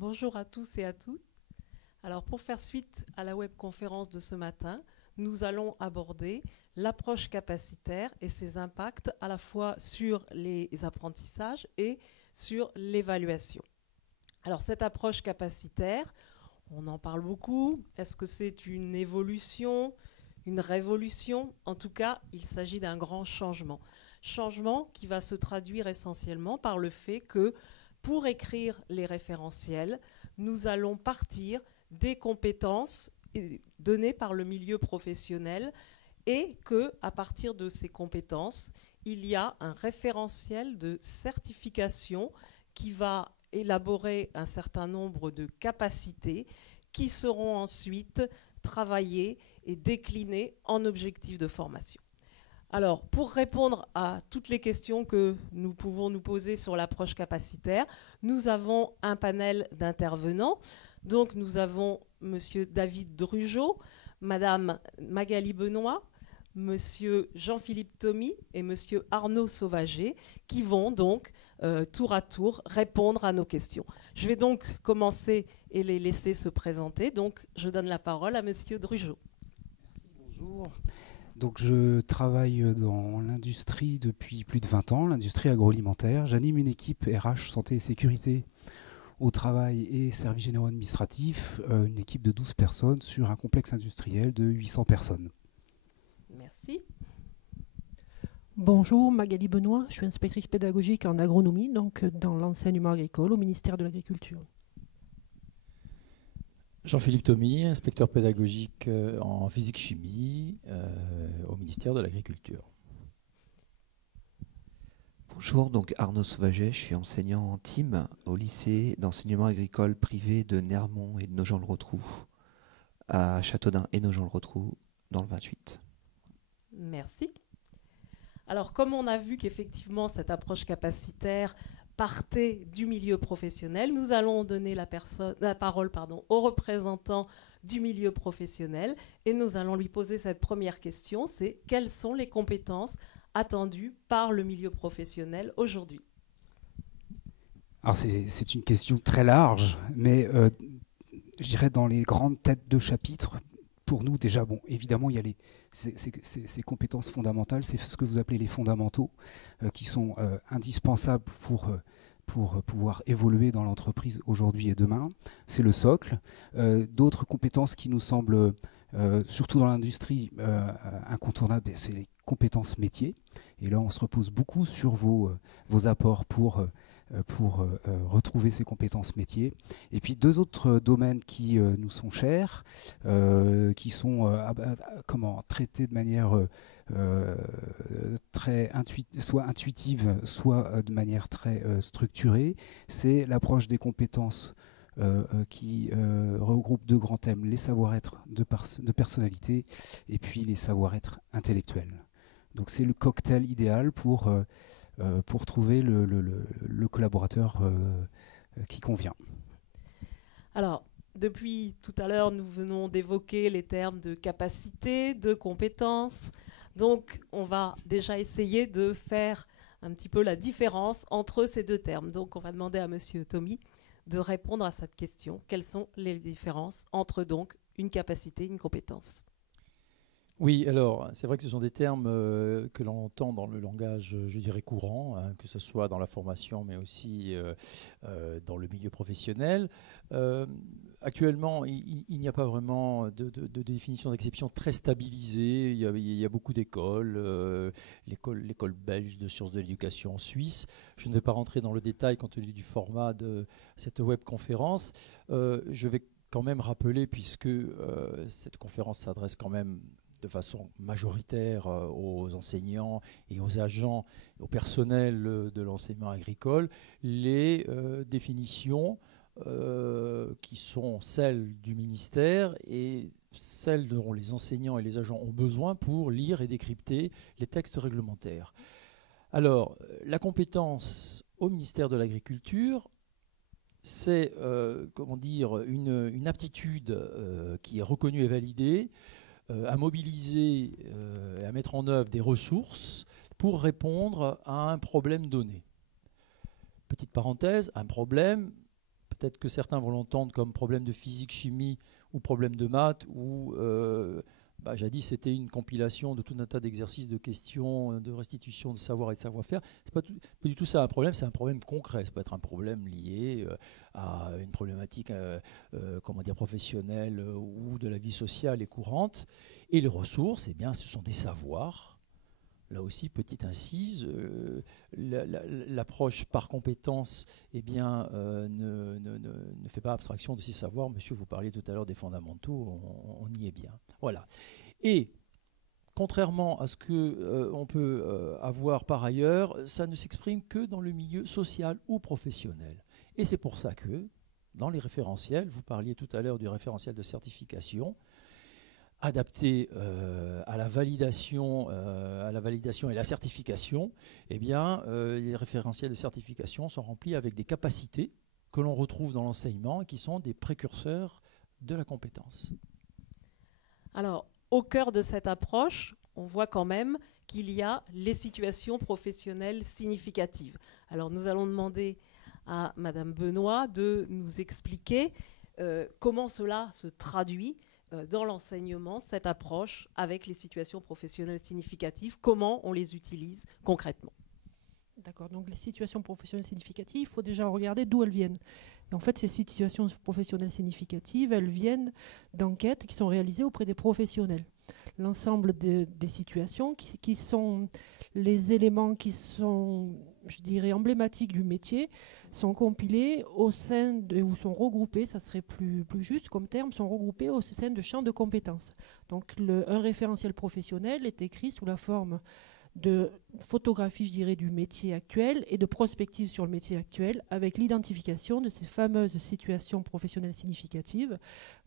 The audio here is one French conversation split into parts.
Bonjour à tous et à toutes. Alors pour faire suite à la webconférence de ce matin, nous allons aborder l'approche capacitaire et ses impacts à la fois sur les apprentissages et sur l'évaluation. Alors cette approche capacitaire, on en parle beaucoup. Est-ce que c'est une évolution, une révolution? En tout cas, il s'agit d'un grand changement. Changement qui va se traduire essentiellement par le fait que pour écrire les référentiels, nous allons partir des compétences données par le milieu professionnel et qu'à partir de ces compétences, il y a un référentiel de certification qui va élaborer un certain nombre de capacités qui seront ensuite travaillées et déclinées en objectifs de formation. Alors, pour répondre à toutes les questions que nous pouvons nous poser sur l'approche capacitaire, nous avons un panel d'intervenants. Donc, nous avons Monsieur David Drugeot, Madame Magali Benoît, Monsieur Jean-Philippe Thomy et Monsieur Arnaud Sauvager, qui vont donc tour à tour répondre à nos questions. Je vais donc commencer et les laisser se présenter. Donc, je donne la parole à Monsieur Drugeot. Merci, bonjour. Donc, je travaille dans l'industrie depuis plus de 20 ans, l'industrie agroalimentaire. J'anime une équipe RH santé et sécurité au travail et services généraux administratifs, une équipe de 12 personnes sur un complexe industriel de 800 personnes. Merci. Bonjour, Magali Benoît, je suis inspectrice pédagogique en agronomie, donc dans l'enseignement agricole au ministère de l'Agriculture. Jean-Philippe Thomy, inspecteur pédagogique en physique-chimie au ministère de l'Agriculture. Bonjour, donc Arnaud Sauvaget, je suis enseignant en TIM au lycée d'enseignement agricole privé de Nermont et de Nogent-le-Rotrou, à Châteaudun et Nogent-le-Rotrou dans le 28. Merci. Alors, comme on a vu qu'effectivement cette approche capacitaire partait du milieu professionnel, nous allons donner la parole au représentant du milieu professionnel et nous allons lui poser cette première question, c'est quelles sont les compétences attendues par le milieu professionnel aujourd'hui? Alors, c'est une question très large, mais je dirais dans les grandes têtes de chapitre, pour nous déjà, bon, évidemment, il y a ces compétences fondamentales, c'est ce que vous appelez les fondamentaux, qui sont indispensables pour pouvoir évoluer dans l'entreprise aujourd'hui et demain. C'est le socle. D'autres compétences qui nous semblent, surtout dans l'industrie, incontournables, c'est les compétences métiers. Et là, on se repose beaucoup sur vos apports pour retrouver ces compétences métiers. Et puis deux autres domaines qui nous sont chers, qui sont traités de manière soit intuitive, soit de manière très structurée. C'est l'approche des compétences qui regroupe deux grands thèmes, les savoir-être de personnalité et puis les savoir-être intellectuels. Donc c'est le cocktail idéal pour trouver le collaborateur qui convient. Alors, depuis tout à l'heure, nous venons d'évoquer les termes de capacité, de compétence. Donc, on va déjà essayer de faire un petit peu la différence entre ces deux termes. Donc, on va demander à Monsieur Thomy de répondre à cette question. Quelles sont les différences entre donc une capacité et une compétence? Oui, alors c'est vrai que ce sont des termes que l'on entend dans le langage, je dirais, courant, hein, que ce soit dans la formation, mais aussi dans le milieu professionnel. Actuellement, il n'y a pas vraiment de définition d'exception très stabilisée. Il y a beaucoup d'écoles, l'école belge de sciences de l'éducation en Suisse. Je ne vais pas rentrer dans le détail compte tenu du format de cette webconférence. Je vais quand même rappeler, puisque cette conférence s'adresse quand même de façon majoritaire aux enseignants et aux agents, au personnel de l'enseignement agricole, les définitions qui sont celles du ministère et celles dont les enseignants et les agents ont besoin pour lire et décrypter les textes réglementaires. Alors, la compétence au ministère de l'Agriculture, c'est une aptitude qui est reconnue et validée, à mobiliser et à mettre en œuvre des ressources pour répondre à un problème donné. Petite parenthèse, un problème, peut-être que certains vont l'entendre comme problème de physique, chimie ou problème de maths, ou jadis c'était une compilation de tout un tas d'exercices, de questions, de restitution de savoir et de savoir-faire. C'est pas du tout ça un problème, c'est un problème concret. Ça peut être un problème lié à une problématique professionnelle ou de la vie sociale et courante. Et les ressources, ce sont des savoirs. Là aussi, petite incise, l'approche par compétence ne fait pas abstraction de ces savoirs. Monsieur, vous parliez tout à l'heure des fondamentaux, on y est bien. Voilà. Et contrairement à ce qu'on peut avoir par ailleurs, ça ne s'exprime que dans le milieu social ou professionnel. Et c'est pour ça que, dans les référentiels, vous parliez tout à l'heure du référentiel de certification, adapté à la validation et la certification, les référentiels de certification sont remplis avec des capacités que l'on retrouve dans l'enseignement et qui sont des précurseurs de la compétence. Alors, au cœur de cette approche, on voit quand même qu'il y a les situations professionnelles significatives. Alors, nous allons demander à Madame Benoît de nous expliquer comment cela se traduit dans l'enseignement, cette approche avec les situations professionnelles significatives, comment on les utilise concrètement. D'accord, donc les situations professionnelles significatives, il faut déjà regarder d'où elles viennent. Et en fait, ces situations professionnelles significatives, elles viennent d'enquêtes qui sont réalisées auprès des professionnels. L'ensemble des situations qui sont les éléments qui sont, je dirais, emblématiques du métier, sont compilés ou sont regroupés, ça serait plus juste comme terme, sont regroupés au sein de champs de compétences. Donc un référentiel professionnel est écrit sous la forme de photographie, je dirais, du métier actuel et de prospective sur le métier actuel avec l'identification de ces fameuses situations professionnelles significatives,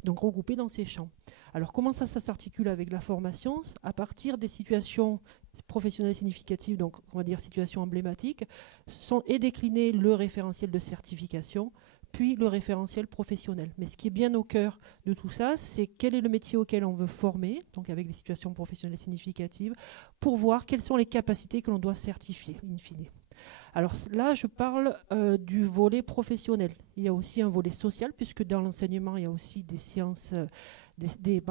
donc regroupées dans ces champs. Alors comment ça s'articule avec la formation? À partir des situations professionnelles significatives, donc on va dire situations emblématiques, est décliné le référentiel de certification, puis le référentiel professionnel. Mais ce qui est bien au cœur de tout ça, c'est quel est le métier auquel on veut former, donc avec des situations professionnelles significatives, pour voir quelles sont les capacités que l'on doit certifier, in fine. Alors là, je parle du volet professionnel. Il y a aussi un volet social, puisque dans l'enseignement, il y a aussi des sciences, des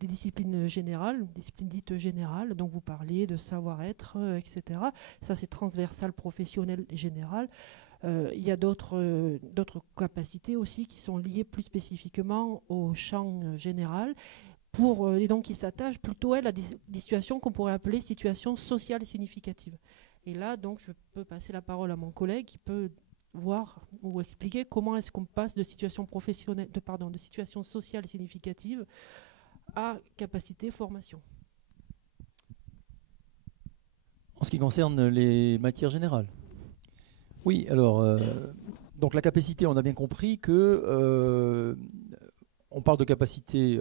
disciplines générales, disciplines dites générales. Donc vous parliez de savoir-être, etc. Ça, c'est transversal, professionnel et général. Il y a d'autres capacités aussi qui sont liées plus spécifiquement au champ général et donc qui s'attachent plutôt à des situations qu'on pourrait appeler situations sociales et significatives. Et là, donc, je peux passer la parole à mon collègue qui peut voir ou expliquer comment est-ce qu'on passe de situations de situations sociales et significatives à capacité formation. En ce qui concerne les matières générales. Oui, alors, donc la capacité, on a bien compris que on parle de capacité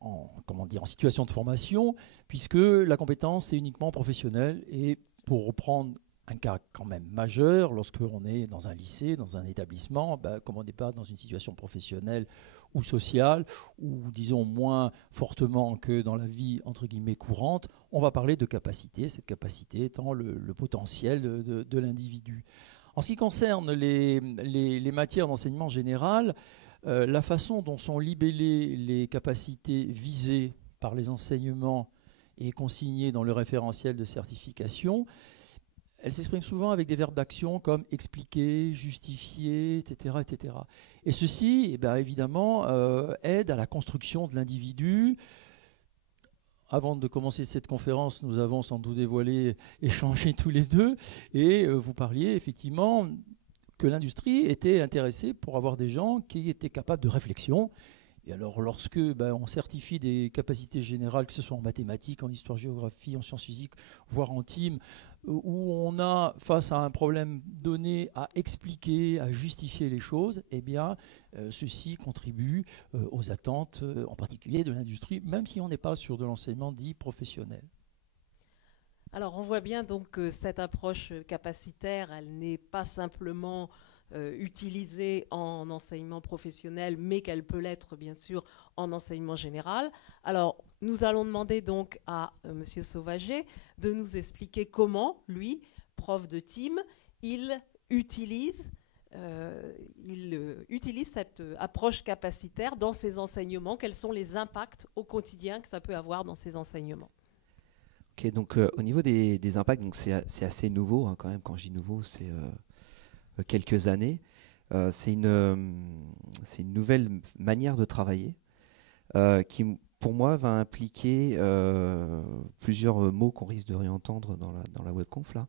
en situation de formation, puisque la compétence est uniquement professionnelle. Et pour reprendre un cas quand même majeur, lorsque on est dans un lycée, dans un établissement, comme on n'est pas dans une situation professionnelle ou sociale, ou disons moins fortement que dans la vie entre guillemets courante, on va parler de capacité, cette capacité étant le potentiel de l'individu. En ce qui concerne les matières d'enseignement général, la façon dont sont libellées les capacités visées par les enseignements et consignées dans le référentiel de certification, elle s'exprime souvent avec des verbes d'action comme expliquer, justifier, etc. etc. Et ceci, évidemment, aide à la construction de l'individu. Avant de commencer cette conférence, nous avons sans doute échangé tous les deux, et vous parliez effectivement que l'industrie était intéressée pour avoir des gens qui étaient capables de réflexion. Et alors, lorsque on certifie des capacités générales, que ce soit en mathématiques, en histoire-géographie, en sciences physiques, voire en TIM, où on a, face à un problème donné, à expliquer, à justifier les choses, ceci contribue aux attentes, en particulier de l'industrie, même si on n'est pas sur de l'enseignement dit professionnel. Alors, on voit bien donc que cette approche capacitaire, elle n'est pas simplement utilisée en enseignement professionnel, mais qu'elle peut l'être, bien sûr, en enseignement général. Alors, nous allons demander donc à Monsieur Sauvager de nous expliquer comment, lui, prof de TIM, il utilise il utilise cette approche capacitaire dans ses enseignements. Quels sont les impacts au quotidien que ça peut avoir dans ses enseignements? Ok, donc au niveau des impacts, donc c'est assez nouveau, hein, quand même. Quand je dis nouveau, c'est quelques années. C'est une nouvelle manière de travailler qui, pour moi, va impliquer plusieurs mots qu'on risque de réentendre dans la webconf là.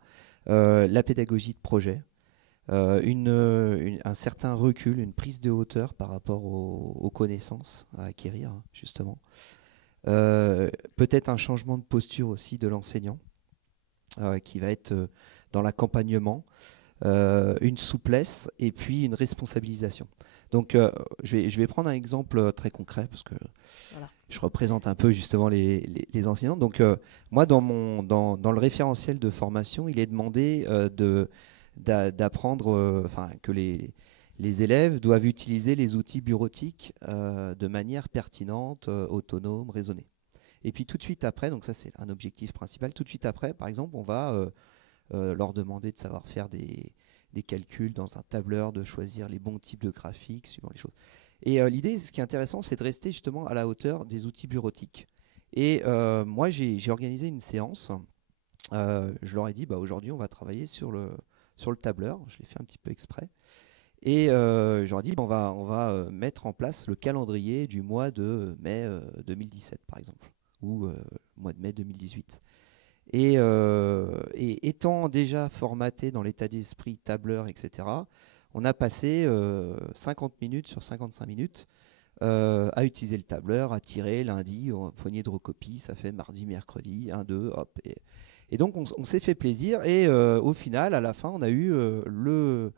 La pédagogie de projet, un certain recul, une prise de hauteur par rapport aux connaissances à acquérir, hein, justement. Peut-être un changement de posture aussi de l'enseignant qui va être dans l'accompagnement, une souplesse et puis une responsabilisation. Donc je vais prendre un exemple très concret parce que Voilà. je représente un peu justement les enseignants. Donc moi dans le référentiel de formation, il est demandé d'apprendre, que les élèves doivent utiliser les outils bureautiques de manière pertinente, autonome, raisonnée. Et puis tout de suite après, donc ça c'est un objectif principal, tout de suite après, par exemple, on va leur demander de savoir faire des calculs dans un tableur, de choisir les bons types de graphiques suivant les choses. Et l'idée, ce qui est intéressant, c'est de rester justement à la hauteur des outils bureautiques. Et moi, j'ai organisé une séance. Je leur ai dit, aujourd'hui, on va travailler sur le tableur. Je l'ai fait un petit peu exprès. Et je leur ai dit, on va mettre en place le calendrier du mois de mai 2017, par exemple, ou mois de mai 2018. Et étant déjà formaté dans l'état d'esprit tableur, etc., on a passé 50 minutes sur 55 minutes à utiliser le tableur, à tirer lundi, poignée de recopie, ça fait mardi, mercredi, 1, 2, hop. Et donc on s'est fait plaisir et au final, à la fin, on a eu le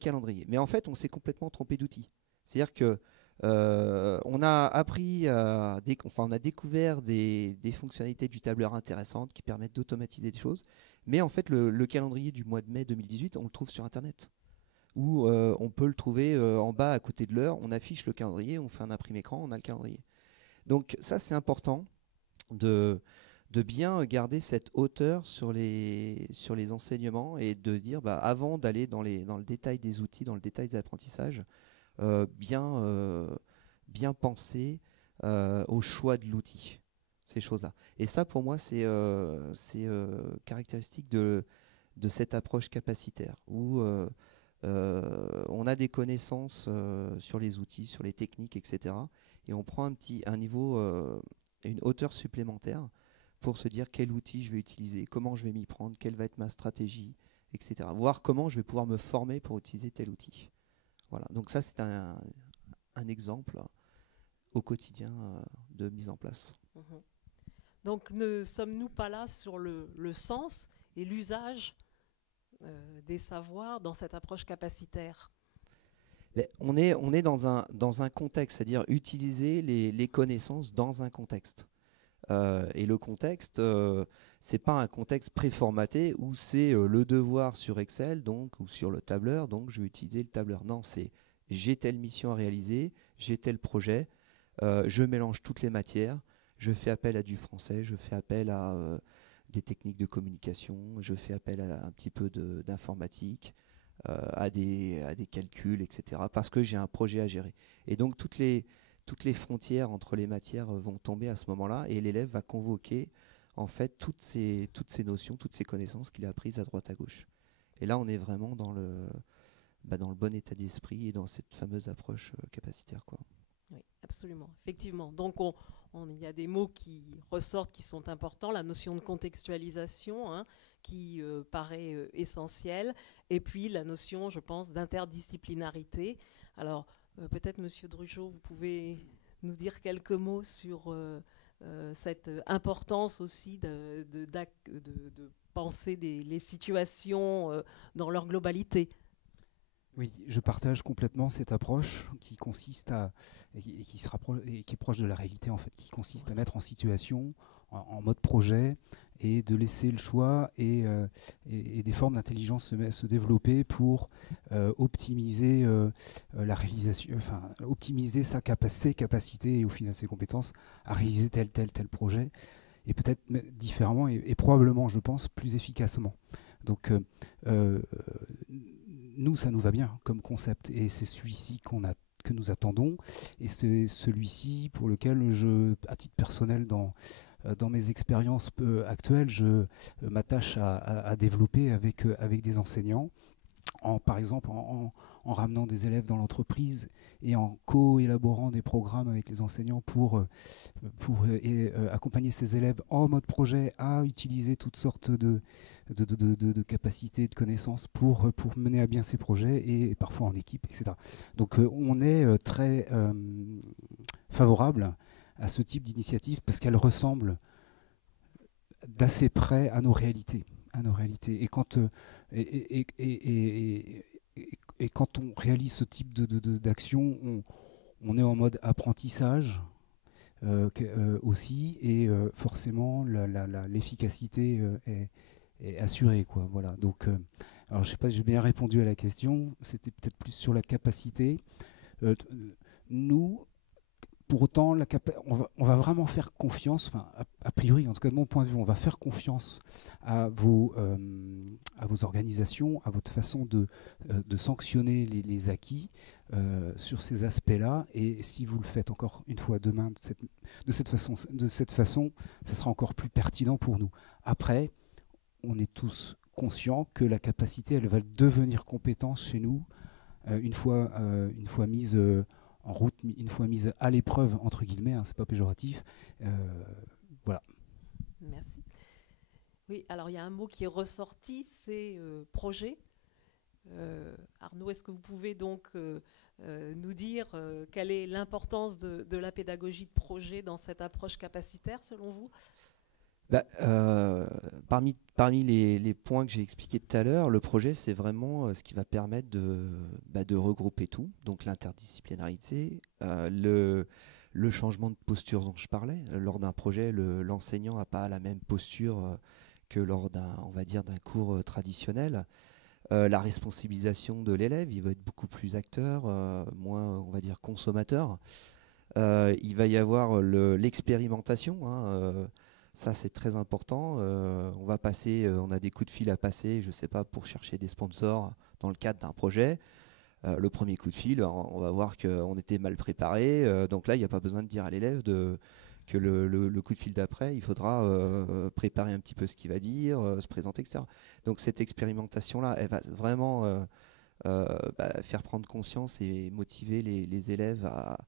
calendrier. Mais en fait, on s'est complètement trompé d'outil. C'est-à-dire que on a appris, on a découvert des fonctionnalités du tableur intéressantes qui permettent d'automatiser des choses. Mais en fait, le calendrier du mois de mai 2018, on le trouve sur Internet. Où on peut le trouver en bas à côté de l'heure. On affiche le calendrier, on fait un imprimé écran, on a le calendrier. Donc ça, c'est important de bien garder cette hauteur sur les enseignements et de dire, avant d'aller dans le détail des outils, dans le détail des apprentissages, bien penser au choix de l'outil, ces choses-là. Et ça, pour moi, c'est caractéristique de cette approche capacitaire, où on a des connaissances sur les outils, sur les techniques, etc. Et on prend un niveau, une hauteur supplémentaire pour se dire quel outil je vais utiliser, comment je vais m'y prendre, quelle va être ma stratégie, etc. Voir comment je vais pouvoir me former pour utiliser tel outil. Voilà, donc ça c'est un exemple au quotidien de mise en place. Mhm. Donc ne sommes-nous pas là sur le sens et l'usage des savoirs dans cette approche capacitaire? Mais on est dans un contexte, c'est-à-dire utiliser les connaissances dans un contexte. Et le contexte, c'est pas un contexte préformaté où c'est le devoir sur Excel donc, ou sur le tableur, donc je vais utiliser le tableur. Non, c'est j'ai telle mission à réaliser, j'ai tel projet, je mélange toutes les matières, je fais appel à du français, je fais appel à des techniques de communication, je fais appel à un petit peu d'informatique, à des calculs, etc. Parce que j'ai un projet à gérer. Et donc toutes les frontières entre les matières vont tomber à ce moment-là et l'élève va convoquer en fait toutes ces notions, toutes ces connaissances qu'il a apprises à droite à gauche. Et là, on est vraiment dans le bon état d'esprit et dans cette fameuse approche capacitaire, quoi. Oui, absolument, effectivement. Donc il y a des mots qui ressortent qui sont importants, la notion de contextualisation qui paraît essentielle, et puis la notion, je pense, d'interdisciplinarité. Alors, peut-être, Monsieur Drugeot, vous pouvez nous dire quelques mots sur cette importance aussi de penser les situations dans leur globalité. Oui, je partage complètement cette approche qui consiste et qui est proche de la réalité en fait, qui consiste à mettre en situation, en mode projet, et de laisser le choix et des formes d'intelligence se développer pour optimiser la réalisation, optimiser ses capacités et au final ses compétences à réaliser tel projet, et peut-être différemment et probablement, je pense, plus efficacement. Donc nous, ça nous va bien comme concept, et c'est celui-ci que nous attendons, et c'est celui-ci pour lequel à titre personnel, dans mes expériences actuelles, je m'attache à développer avec des enseignants, par exemple en ramenant des élèves dans l'entreprise et en co-élaborant des programmes avec les enseignants pour accompagner ces élèves en mode projet à utiliser toutes sortes de capacités, de connaissances pour mener à bien ces projets, et parfois en équipe, etc. Donc on est très favorable à ce type d'initiative parce qu'elle ressemble d'assez près à nos réalités. Et quand et quand on réalise ce type d'action, on est en mode apprentissage aussi, et forcément l'efficacité est assurée, quoi. Voilà. Donc, alors je sais pas si j'ai bien répondu à la question. C'était peut-être plus sur la capacité. Nous, pour autant, on va vraiment faire confiance, enfin, a priori, en tout cas de mon point de vue, on va faire confiance à vos organisations, à votre façon de sanctionner les acquis sur ces aspects-là. Et si vous le faites encore une fois demain de cette façon, ça sera encore plus pertinent pour nous. Après, on est tous conscients que la capacité, elle va devenir compétence chez nous une fois mise en route, une fois mise à l'épreuve, entre guillemets, c'est pas péjoratif. Voilà. Merci. Oui, alors il y a un mot qui est ressorti, c'est projet. Arnaud, est-ce que vous pouvez donc nous dire quelle est l'importance de la pédagogie de projet dans cette approche capacitaire, selon vous ? Parmi les points que j'ai expliqués tout à l'heure, le projet, c'est vraiment ce qui va permettre de regrouper tout, donc l'interdisciplinarité, le changement de posture dont je parlais. Lors d'un projet, l'enseignant n'a pas la même posture que lors d'un cours traditionnel. La responsabilisation de l'élève, il va être beaucoup plus acteur, moins, on va dire, consommateur. Il va y avoir l'expérimentation, ça, c'est très important. On a des coups de fil à passer, je ne sais pas, pour chercher des sponsors dans le cadre d'un projet. Le premier coup de fil, on va voir qu'on était mal préparé. Donc là, il n'y a pas besoin de dire à l'élève que le coup de fil d'après, il faudra préparer un petit peu ce qu'il va dire, se présenter, etc. Donc cette expérimentation-là, elle va vraiment faire prendre conscience et motiver les élèves à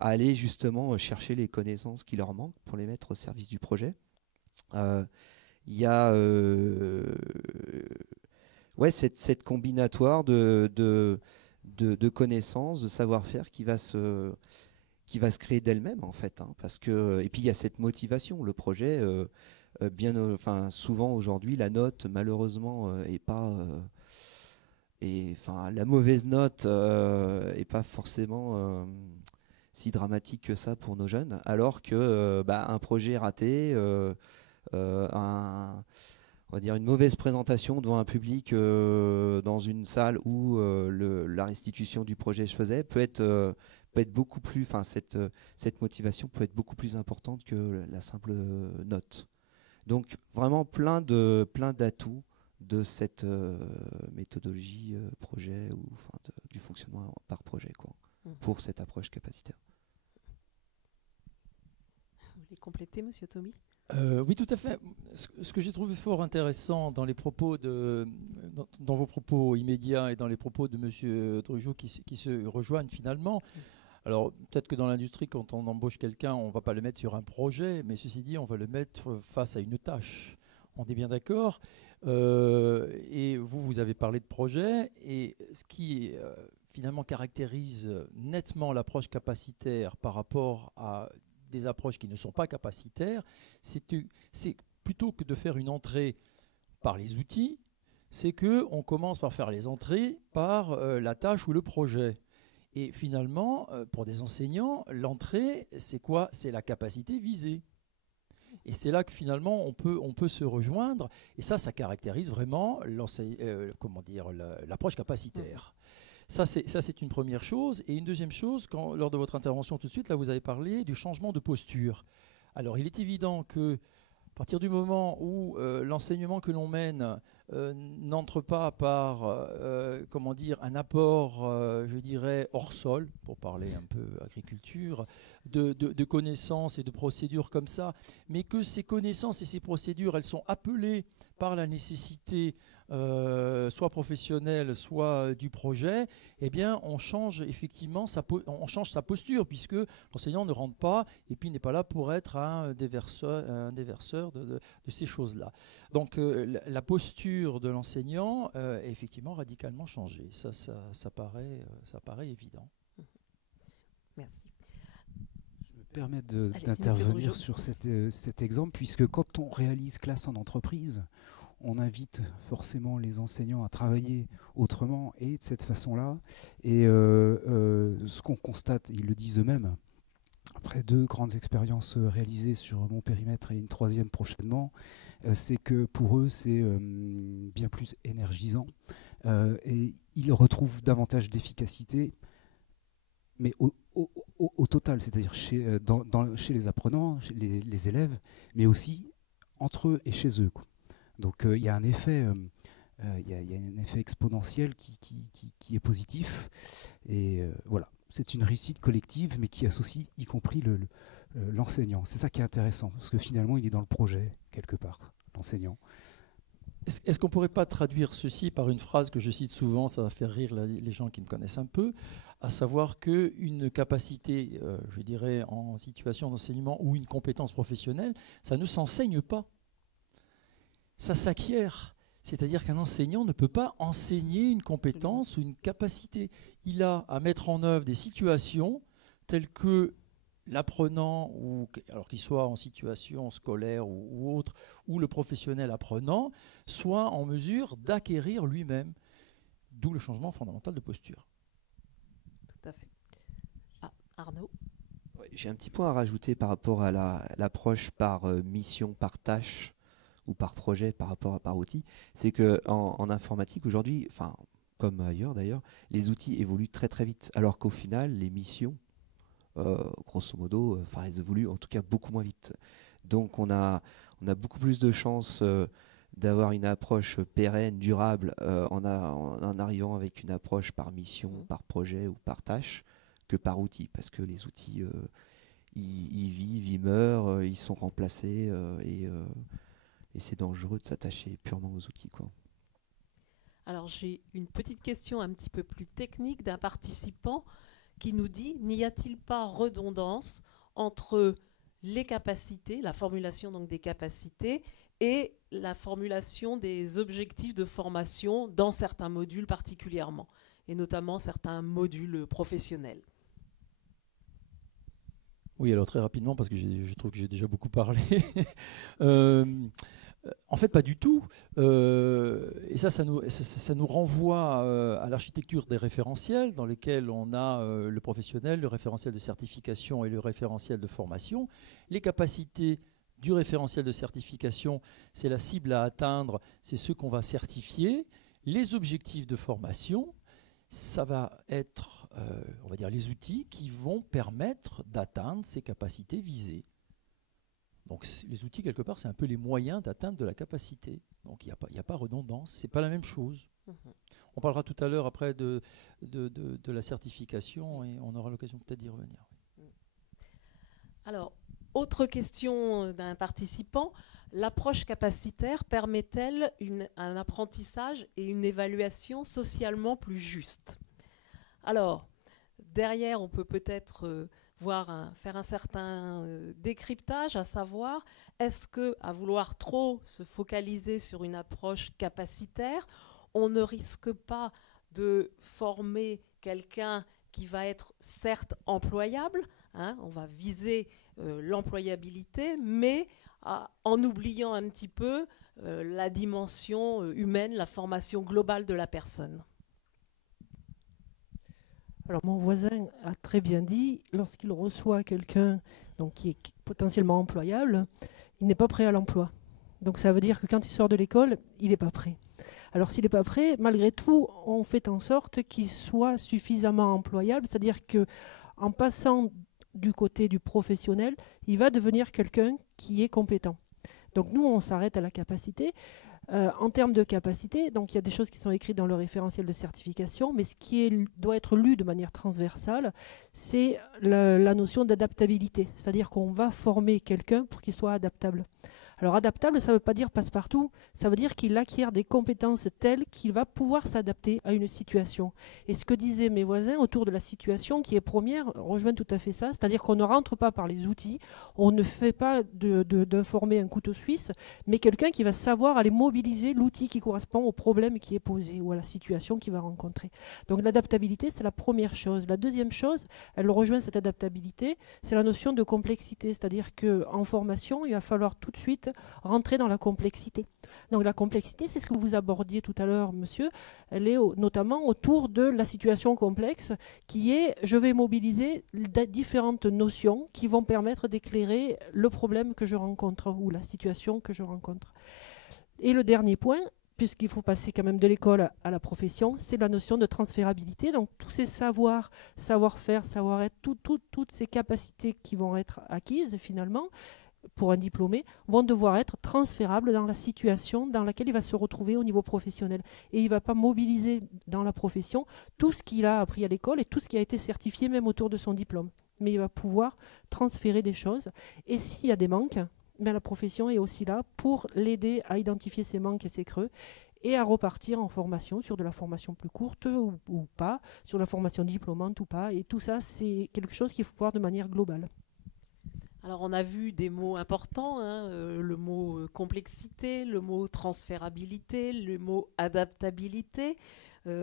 aller justement chercher les connaissances qui leur manquent pour les mettre au service du projet. Il y a cette combinatoire de connaissances, de savoir-faire qui va se créer d'elle-même, en fait, parce que, et puis il y a cette motivation. Le projet, souvent aujourd'hui, la note malheureusement est pas la mauvaise note est pas forcément si dramatique que ça pour nos jeunes, alors que un projet raté, on va dire une mauvaise présentation devant un public dans une salle où la restitution du projet se faisait peut être beaucoup plus, cette motivation peut être beaucoup plus importante que la simple note. Donc vraiment plein d'atouts de cette méthodologie projet ou du fonctionnement par projet, quoi, pour cette approche capacitaire. Vous voulez compléter, Monsieur Thomy ? Oui, tout à fait. Ce que j'ai trouvé fort intéressant dans vos propos immédiats et dans les propos de Monsieur Drugeot qui se rejoignent finalement. Alors, peut-être que dans l'industrie, quand on embauche quelqu'un, on ne va pas le mettre sur un projet, mais ceci dit, on va le mettre face à une tâche. On est bien d'accord. Et vous avez parlé de projet. Et ce qui finalement caractérise nettement l'approche capacitaire par rapport à des approches qui ne sont pas capacitaires, c'est plutôt que de faire une entrée par les outils, c'est qu'on commence par faire les entrées par la tâche ou le projet. Et finalement, pour des enseignants, l'entrée, c'est quoi ? C'est la capacité visée. Et c'est là que finalement, on peut se rejoindre. Et ça caractérise vraiment l'approche capacitaire. Ça, c'est une première chose. Et une deuxième chose, lors de votre intervention tout de suite, là, vous avez parlé du changement de posture. Alors, il est évident que, partir du moment où l'enseignement que l'on mène n'entre pas par comment dire, un apport, je dirais, hors sol, pour parler un peu agriculture, de connaissances et de procédures comme ça, mais que ces connaissances et ces procédures, elles sont appelées par la nécessité soit professionnelle, soit du projet, eh bien, on change effectivement on change sa posture, puisque l'enseignant ne rentre pas et puis n'est pas là pour être un déverseur de ces choses-là. Donc, la posture de l'enseignant est effectivement radicalement changée. Ça paraît évident. Merci. Je me permets Allez-y, d'intervenir monsieur sur cet exemple, puisque quand on réalise classe en entreprise, on invite forcément les enseignants à travailler autrement et de cette façon-là. Et ce qu'on constate, ils le disent eux-mêmes, après 2 grandes expériences réalisées sur mon périmètre et une 3e prochainement, c'est que pour eux, c'est bien plus énergisant et ils retrouvent davantage d'efficacité, mais au total, c'est-à-dire chez les apprenants, chez les élèves, mais aussi entre eux et chez eux, quoi. Donc il y a un effet, y a un effet exponentiel qui est positif. Et voilà, c'est une réussite collective, mais qui associe y compris l'enseignant. C'est ça qui est intéressant, parce que finalement, il est dans le projet, quelque part, l'enseignant. Est-ce qu'on ne pourrait pas traduire ceci par une phrase que je cite souvent, ça va faire rire les gens qui me connaissent un peu, à savoir qu'une capacité, je dirais, en situation d'enseignement ou une compétence professionnelle, ça ne s'enseigne pas. Ça s'acquiert. C'est-à-dire qu'un enseignant ne peut pas enseigner une compétence ou une capacité. Il a à mettre en œuvre des situations telles que l'apprenant, alors qu'il soit en situation scolaire ou autre, ou le professionnel apprenant, soit en mesure d'acquérir lui-même. D'où le changement fondamental de posture. Tout à fait. Ah, Arnaud ? Ouais, j'ai un petit point à rajouter par rapport à l'approche par mission, par tâche ou par projet par rapport à par outil. C'est qu'en informatique aujourd'hui, enfin comme ailleurs d'ailleurs, les outils évoluent très très vite, alors qu'au final les missions grosso modo, elles évoluent en tout cas beaucoup moins vite. Donc on a beaucoup plus de chances d'avoir une approche pérenne, durable, en arrivant avec une approche par mission, par projet ou par tâche, que par outil, parce que les outils, ils vivent, ils meurent, ils sont remplacés, et c'est dangereux de s'attacher purement aux outils, quoi. Alors j'ai une petite question un petit peu plus technique d'un participant qui nous dit, n'y a-t-il pas redondance entre les capacités, la formulation donc des capacités et la formulation des objectifs de formation dans certains modules particulièrement, et notamment certains modules professionnels? Oui, alors très rapidement, parce que je trouve que j'ai déjà beaucoup parlé. En fait, pas du tout. Et ça nous renvoie à l'architecture des référentiels, dans lesquels on a le professionnel, le référentiel de certification et le référentiel de formation. Les capacités du référentiel de certification, c'est la cible à atteindre, c'est ce qu'on va certifier. Les objectifs de formation, ça va être, on va dire, les outils qui vont permettre d'atteindre ces capacités visées. Donc les outils, quelque part, c'est un peu les moyens d'atteindre de la capacité. Donc il n'y a pas redondance, ce n'est pas la même chose. On parlera tout à l'heure après de la certification et on aura l'occasion peut-être d'y revenir. Alors, autre question d'un participant, l'approche capacitaire permet-elle un apprentissage et une évaluation socialement plus juste? Alors, derrière, on peut peut-être faire un certain décryptage, à savoir, est-ce qu'à vouloir trop se focaliser sur une approche capacitaire, on ne risque pas de former quelqu'un qui va être certes employable, hein, on va viser l'employabilité, mais en oubliant un petit peu la dimension humaine, la formation globale de la personne? Alors mon voisin a très bien dit, lorsqu'il reçoit quelqu'un qui est potentiellement employable, il n'est pas prêt à l'emploi. Donc ça veut dire que quand il sort de l'école, il n'est pas prêt. Alors s'il n'est pas prêt, malgré tout, on fait en sorte qu'il soit suffisamment employable, c'est-à-dire qu'en passant du côté du professionnel, il va devenir quelqu'un qui est compétent. Donc nous, on s'arrête à la capacité. En termes de capacité, donc il y a des choses qui sont écrites dans le référentiel de certification, mais ce qui doit être lu de manière transversale, c'est la notion d'adaptabilité. C'est-à-dire qu'on va former quelqu'un pour qu'il soit adaptable. Alors adaptable, ça ne veut pas dire passe-partout, ça veut dire qu'il acquiert des compétences telles qu'il va pouvoir s'adapter à une situation. Et ce que disaient mes voisins autour de la situation qui est première rejoint tout à fait ça, c'est-à-dire qu'on ne rentre pas par les outils, on ne fait pas d'informer un couteau suisse, mais quelqu'un qui va savoir aller mobiliser l'outil qui correspond au problème qui est posé ou à la situation qu'il va rencontrer. Donc l'adaptabilité, c'est la première chose. La deuxième chose, elle rejoint cette adaptabilité, c'est la notion de complexité, c'est-à-dire qu'en formation, il va falloir tout de suite rentrer dans la complexité. Donc la complexité, c'est ce que vous abordiez tout à l'heure, monsieur, elle est notamment autour de la situation complexe qui est, je vais mobiliser différentes notions qui vont permettre d'éclairer le problème que je rencontre ou la situation que je rencontre. Et le dernier point, puisqu'il faut passer quand même de l'école à la profession, c'est la notion de transférabilité. Donc tous ces savoirs, savoir-faire, savoir-être, toutes ces capacités qui vont être acquises finalement, pour un diplômé, vont devoir être transférables dans la situation dans laquelle il va se retrouver au niveau professionnel. Et il ne va pas mobiliser dans la profession tout ce qu'il a appris à l'école et tout ce qui a été certifié même autour de son diplôme. Mais il va pouvoir transférer des choses. Et s'il y a des manques, ben la profession est aussi là pour l'aider à identifier ses manques et ses creux et à repartir en formation, sur de la formation plus courte ou pas, sur la formation diplômante ou pas. Et tout ça, c'est quelque chose qu'il faut voir de manière globale. Alors on a vu des mots importants, le mot complexité, le mot transférabilité, le mot adaptabilité.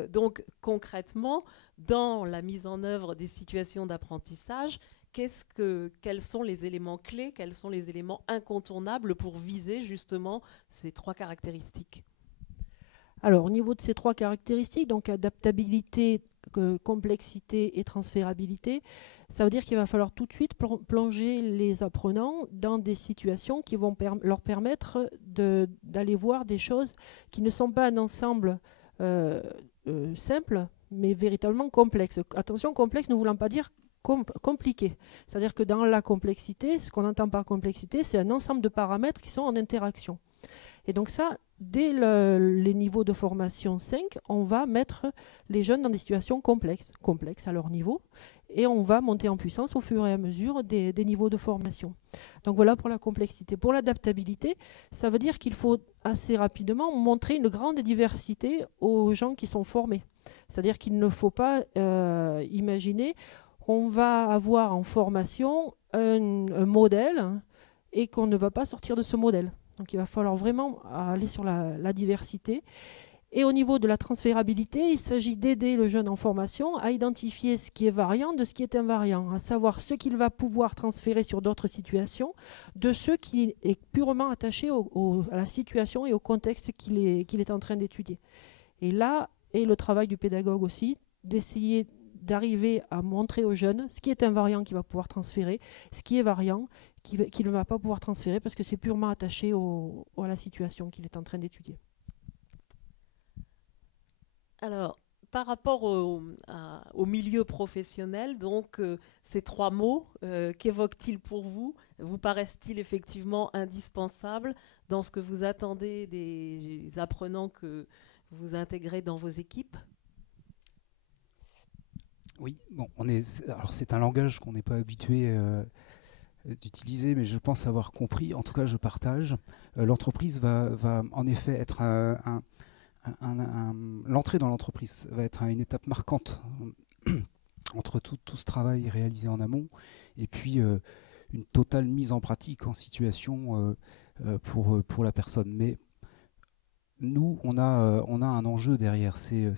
Donc concrètement, dans la mise en œuvre des situations d'apprentissage, quels sont les éléments clés, quels sont les éléments incontournables pour viser justement ces trois caractéristiques ? Alors au niveau de ces trois caractéristiques, donc adaptabilité, complexité et transférabilité, ça veut dire qu'il va falloir tout de suite plonger les apprenants dans des situations qui vont leur permettre d'aller voir des choses qui ne sont pas un ensemble simple, mais véritablement complexe. Attention, complexe ne voulant pas dire compliqué. C'est-à-dire que dans la complexité, ce qu'on entend par complexité, c'est un ensemble de paramètres qui sont en interaction. Et donc ça, dès les niveaux de formation 5, on va mettre les jeunes dans des situations complexes à leur niveau, et on va monter en puissance au fur et à mesure des niveaux de formation. Donc voilà pour la complexité. Pour l'adaptabilité, ça veut dire qu'il faut assez rapidement montrer une grande diversité aux gens qui sont formés. C'est-à-dire qu'il ne faut pas imaginer qu'on va avoir en formation un modèle et qu'on ne va pas sortir de ce modèle. Donc il va falloir vraiment aller sur la diversité. Et au niveau de la transférabilité, il s'agit d'aider le jeune en formation à identifier ce qui est variant de ce qui est invariant, à savoir ce qu'il va pouvoir transférer sur d'autres situations, de ce qui est purement attaché à la situation et au contexte qu'il est en train d'étudier. Et là est le travail du pédagogue aussi, d'essayer d'arriver à montrer aux jeunes ce qui est invariant qu'il va pouvoir transférer, ce qui est variant qu'il ne va pas pouvoir transférer parce que c'est purement attaché à la situation qu'il est en train d'étudier. Alors, par rapport au milieu professionnel, donc ces trois mots, qu'évoquent-ils pour vous ? Vous paraissent-ils effectivement indispensables dans ce que vous attendez des apprenants que vous intégrez dans vos équipes ? Oui, bon, alors c'est un langage qu'on n'est pas habitué d'utiliser, mais je pense avoir compris, en tout cas je partage. L'entreprise va en effet être l'entrée dans l'entreprise va être une étape marquante entre tout ce travail réalisé en amont et puis une totale mise en pratique en situation pour la personne. Mais nous, on a un enjeu derrière, c'est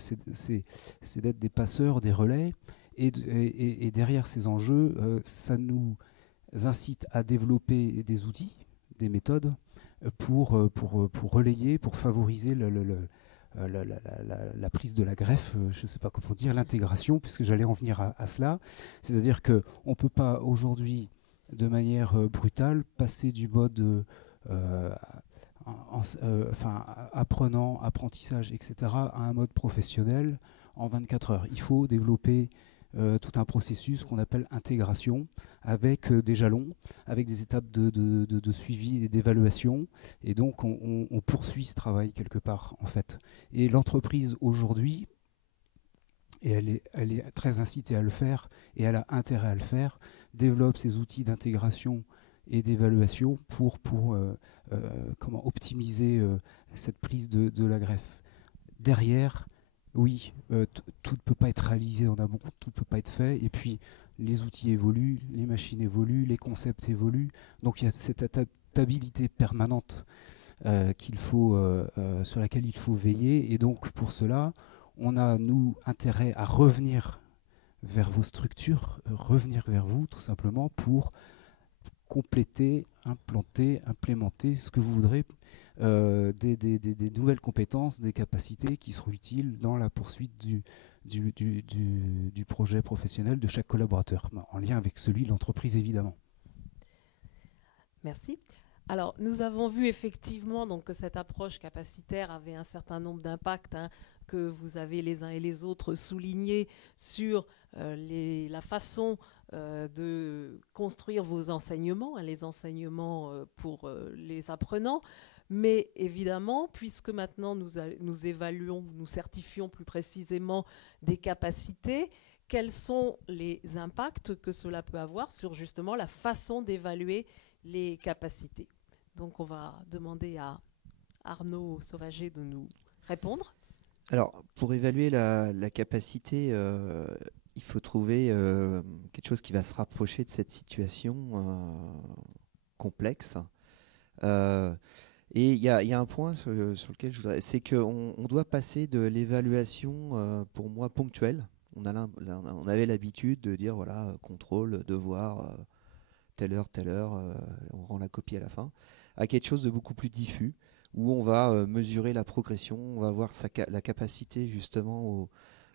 d'être des passeurs, des relais, et derrière ces enjeux, ça nous incite à développer des outils, des méthodes pour relayer, pour favoriser la prise de la greffe, je ne sais pas comment dire, l'intégration, puisque j'allais en venir à cela. C'est-à-dire qu'on ne peut pas aujourd'hui, de manière brutale, passer du mode apprenant, apprentissage, etc., à un mode professionnel en 24 heures. Il faut développer tout un processus qu'on appelle intégration, avec des jalons, avec des étapes de suivi et d'évaluation. Et donc, on poursuit ce travail quelque part, en fait. Et l'entreprise, aujourd'hui, et elle est très incitée à le faire, et elle a intérêt à le faire, développe ses outils d'intégration et d'évaluation pour comment optimiser cette prise de la greffe. Derrière, oui, tout ne peut pas être réalisé en amont, tout ne peut pas être fait, et puis les outils évoluent, les machines évoluent, les concepts évoluent, donc il y a cette adaptabilité permanente sur laquelle il faut veiller, et donc pour cela, on a, nous, intérêt à revenir vers vos structures, revenir vers vous, tout simplement, pour compléter, implémenter ce que vous voudrez, des nouvelles compétences, des capacités qui seront utiles dans la poursuite du projet professionnel de chaque collaborateur, en lien avec celui de l'entreprise, évidemment. Merci. Alors, nous avons vu effectivement donc, que cette approche capacitaire avait un certain nombre d'impacts que vous avez les uns et les autres soulignés sur la façon de construire vos enseignements, les enseignements pour les apprenants. Mais évidemment, puisque maintenant nous évaluons, nous certifions plus précisément des capacités, quels sont les impacts que cela peut avoir sur justement la façon d'évaluer les capacités? Donc on va demander à Arnaud Sauvager de nous répondre. Alors, pour évaluer la capacité, il faut trouver quelque chose qui va se rapprocher de cette situation complexe. Et il y a un point sur lequel je voudrais... C'est qu'on doit passer de l'évaluation, pour moi, ponctuelle. On avait l'habitude de dire, voilà, contrôle, devoir, telle heure, on rend la copie à la fin, à quelque chose de beaucoup plus diffus, où on va mesurer la progression, on va voir la capacité justement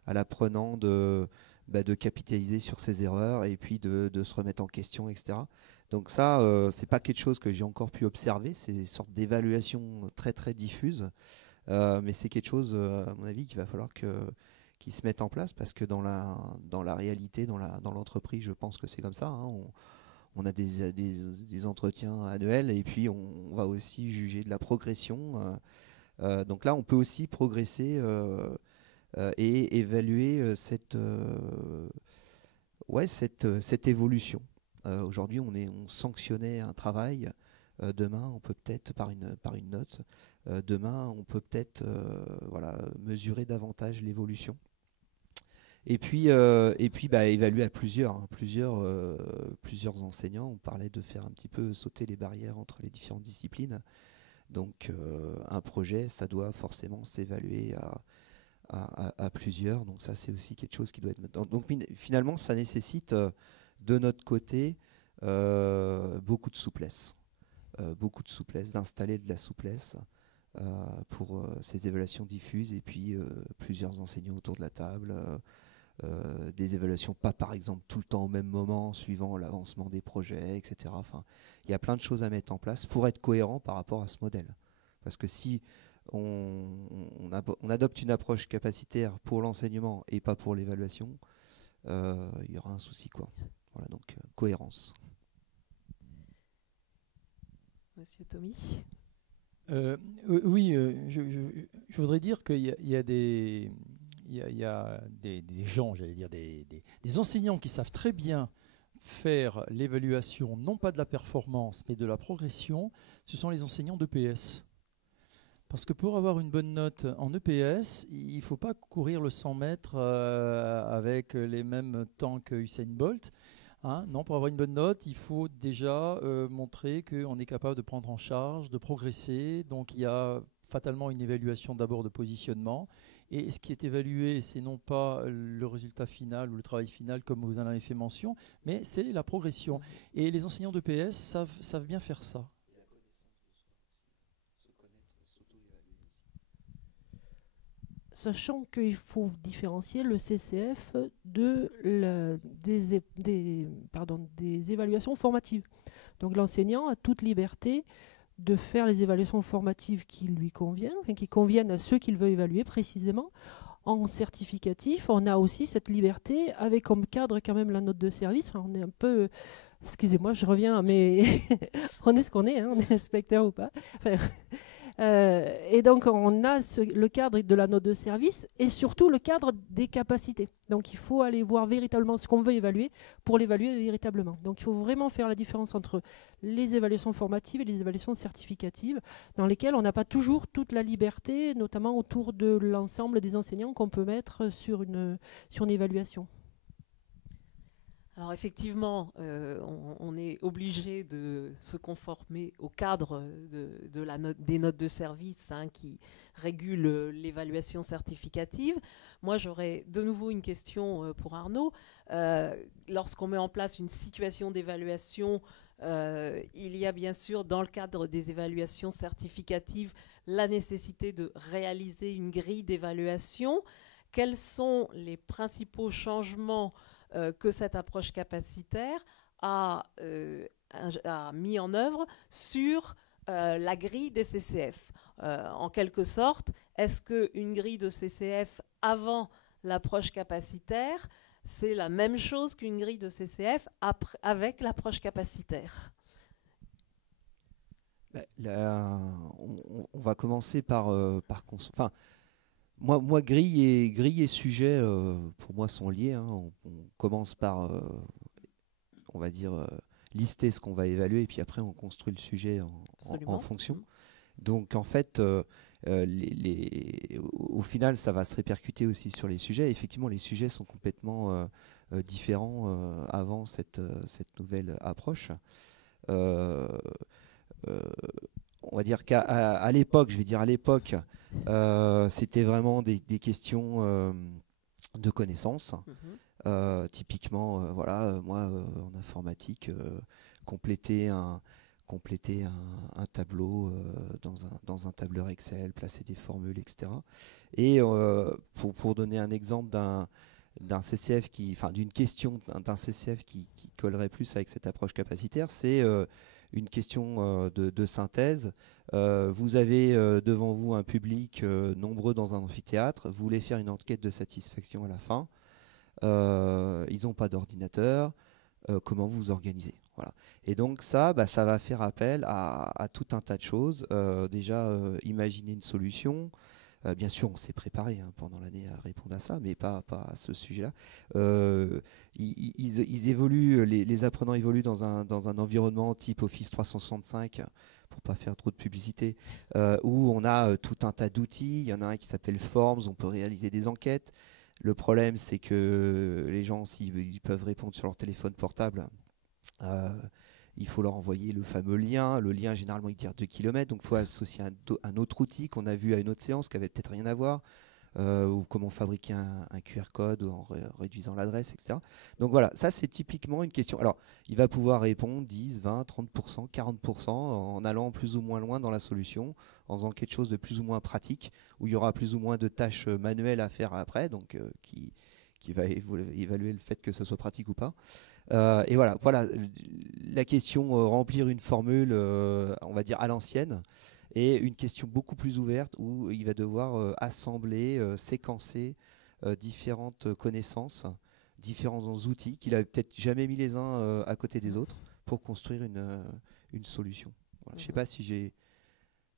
à l'apprenant de capitaliser sur ses erreurs et puis de se remettre en question, etc. Donc ça, c'est pas quelque chose que j'ai encore pu observer, c'est une sorte d'évaluation très très diffuse, mais c'est quelque chose, à mon avis, qu'il va falloir qu'il se mette en place, parce que dans la réalité, dans l'entreprise, je pense que c'est comme ça, hein. On a des entretiens annuels et puis on va aussi juger de la progression. Donc là, on peut aussi progresser et évaluer cette évolution. Aujourd'hui, on sanctionnait un travail. Demain, on peut peut-être par une note. Demain, on peut peut-être mesurer davantage l'évolution. Et puis évaluer à plusieurs enseignants. On parlait de faire un petit peu sauter les barrières entre les différentes disciplines. Donc un projet, ça doit forcément s'évaluer à plusieurs. Donc ça, c'est aussi quelque chose qui doit être... Donc finalement, ça nécessite de notre côté beaucoup de souplesse. D'installer de la souplesse pour ces évaluations diffuses, et puis plusieurs enseignants autour de la table, des évaluations pas par exemple tout le temps au même moment, suivant l'avancement des projets, etc. Enfin, il y a plein de choses à mettre en place pour être cohérent par rapport à ce modèle. Parce que si on adopte une approche capacitaire pour l'enseignement et pas pour l'évaluation, il y aura un souci, quoi. Voilà, donc cohérence. Monsieur Tommy. Oui, je voudrais dire qu'il y a des gens, j'allais dire des enseignants qui savent très bien faire l'évaluation, non pas de la performance, mais de la progression. Ce sont les enseignants d'EPS. Parce que pour avoir une bonne note en EPS, il ne faut pas courir le 100 mètres avec les mêmes temps que Usain Bolt. Hein, non, pour avoir une bonne note, il faut déjà montrer qu'on est capable de prendre en charge, de progresser. Donc il y a fatalement une évaluation d'abord de positionnement. Et ce qui est évalué, c'est non pas le résultat final ou le travail final, comme vous en avez fait mention, mais c'est la progression. Et les enseignants d'EPS savent bien faire ça. Sachant qu'il faut différencier le CCF des évaluations formatives. Donc l'enseignant a toute liberté de faire les évaluations formatives qui lui conviennent, qui conviennent à ceux qu'il veut évaluer précisément, En certificatif, on a aussi cette liberté avec comme cadre quand même la note de service. Enfin, on est un peu, excusez-moi, je reviens, mais on est ce qu'on est, hein, on est inspecteur ou pas. Enfin, et donc on a le cadre de la note de service et surtout le cadre des capacités. Donc il faut aller voir véritablement ce qu'on veut évaluer pour l'évaluer véritablement. Donc il faut vraiment faire la différence entre les évaluations formatives et les évaluations certificatives, dans lesquelles on n'a pas toujours toute la liberté, notamment autour de l'ensemble des enseignants qu'on peut mettre sur une évaluation. Alors effectivement, on est obligé de se conformer au cadre des notes de service qui régulent l'évaluation certificative. Moi, j'aurais de nouveau une question pour Arnaud. Lorsqu'on met en place une situation d'évaluation, il y a bien sûr dans le cadre des évaluations certificatives la nécessité de réaliser une grille d'évaluation. Quels sont les principaux changements que cette approche capacitaire a mis en œuvre sur la grille des CCF. En quelque sorte, est-ce qu'une grille de CCF avant l'approche capacitaire, c'est la même chose qu'une grille de CCF avec l'approche capacitaire? On va commencer par enfin, moi, grille et sujet, pour moi, sont liés. Hein. On commence par, on va dire, lister ce qu'on va évaluer, et puis après, on construit le sujet en fonction. Donc, en fait, au final, ça va se répercuter aussi sur les sujets. Effectivement, les sujets sont complètement différents avant cette nouvelle approche. On va dire qu'à l'époque, c'était vraiment des questions de connaissances. Typiquement, moi, en informatique, compléter un tableau dans un tableur Excel, placer des formules, etc. Et pour donner un exemple d'un CCF d'une question d'un CCF qui collerait plus avec cette approche capacitaire, c'est une question de synthèse. Vous avez devant vous un public nombreux dans un amphithéâtre. Vous voulez faire une enquête de satisfaction à la fin. Ils n'ont pas d'ordinateur. Comment vous vous organisez? Voilà. Et donc ça va faire appel à tout un tas de choses. Déjà, imaginer une solution. Bien sûr, on s'est préparé pendant l'année à répondre à ça, mais pas à ce sujet-là. Ils évoluent, les apprenants évoluent dans un environnement type Office 365, pour pas faire trop de publicité, où on a tout un tas d'outils. Il y en a un qui s'appelle Forms, on peut réaliser des enquêtes. Le problème, c'est que les gens, s'ils peuvent répondre sur leur téléphone portable, il faut leur envoyer le fameux lien. Le lien, généralement, il tire 2 km. Donc, il faut associer un autre outil qu'on a vu à une autre séance qui avait peut-être rien à voir. Ou comment fabriquer un QR code en réduisant l'adresse, etc. Donc voilà, ça c'est typiquement une question. Alors, il va pouvoir répondre 10, 20, 30%, 40% en allant plus ou moins loin dans la solution, en faisant quelque chose de plus ou moins pratique, où il y aura plus ou moins de tâches manuelles à faire après, donc qui va évaluer le fait que ce soit pratique ou pas. Et voilà la question, remplir une formule, on va dire à l'ancienne, et une question beaucoup plus ouverte où il va devoir assembler, séquencer différentes connaissances, différents outils qu'il n'avait peut-être jamais mis les uns à côté des autres pour construire une solution. Voilà. Je ne sais pas si j'ai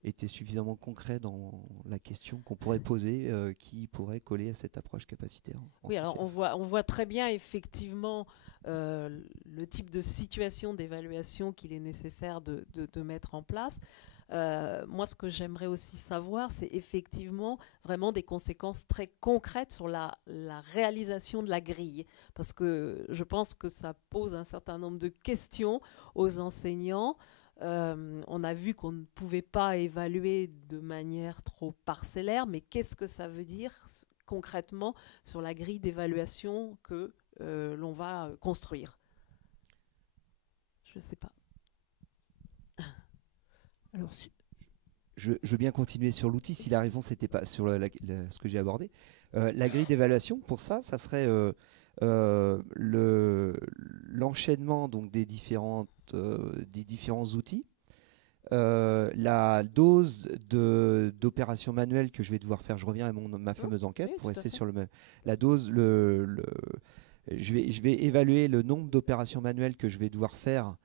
été suffisamment concret dans la question qu'on pourrait poser, qui pourrait coller à cette approche capacitaire. Oui, alors on voit très bien effectivement le type de situation d'évaluation qu'il est nécessaire de mettre en place. Moi, ce que j'aimerais aussi savoir, c'est effectivement vraiment des conséquences très concrètes sur la réalisation de la grille. Parce que je pense que ça pose un certain nombre de questions aux enseignants. On a vu qu'on ne pouvait pas évaluer de manière trop parcellaire, mais qu'est-ce que ça veut dire concrètement sur la grille d'évaluation que l'on va construire? Je ne sais pas. Alors, je veux bien continuer sur l'outil si la réponse n'était pas sur ce que j'ai abordé. La grille d'évaluation, pour ça serait l'enchaînement donc des différents outils la dose d'opérations manuelles que je vais devoir faire, je reviens à ma fameuse enquête oui, pour tout à rester fait. sur le même. La dose, je vais évaluer le nombre d'opérations manuelles que je vais devoir faire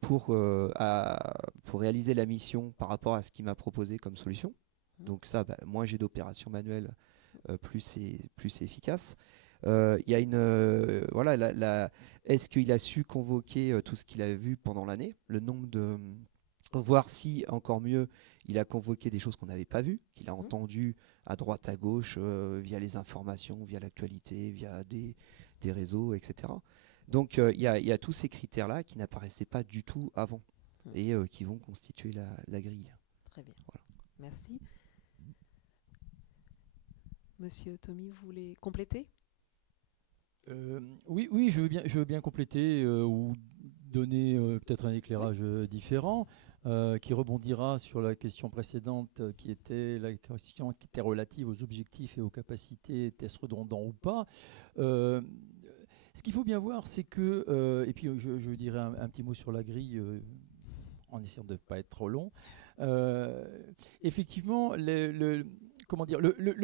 pour réaliser la mission par rapport à ce qu'il m'a proposé comme solution. Donc ça, moins j'ai d'opérations manuelles, plus c'est efficace. Il y a est-ce qu'il a su convoquer tout ce qu'il a vu pendant l'année, le nombre de voir si, encore mieux, il a convoqué des choses qu'on n'avait pas vues, qu'il a entendues à droite, à gauche, via les informations, via l'actualité, via des réseaux, etc. Donc il y a tous ces critères-là qui n'apparaissaient pas du tout avant et qui vont constituer la grille. Très bien. Voilà. Merci. Monsieur Tommy, vous voulez compléter? Oui, je veux bien compléter ou donner peut-être un éclairage différent qui rebondira sur la question précédente qui était la question qui était relative aux objectifs et aux capacités, tests redondants ou pas. Ce qu'il faut bien voir, c'est que, et puis je dirais un petit mot sur la grille en essayant de ne pas être trop long. Effectivement, le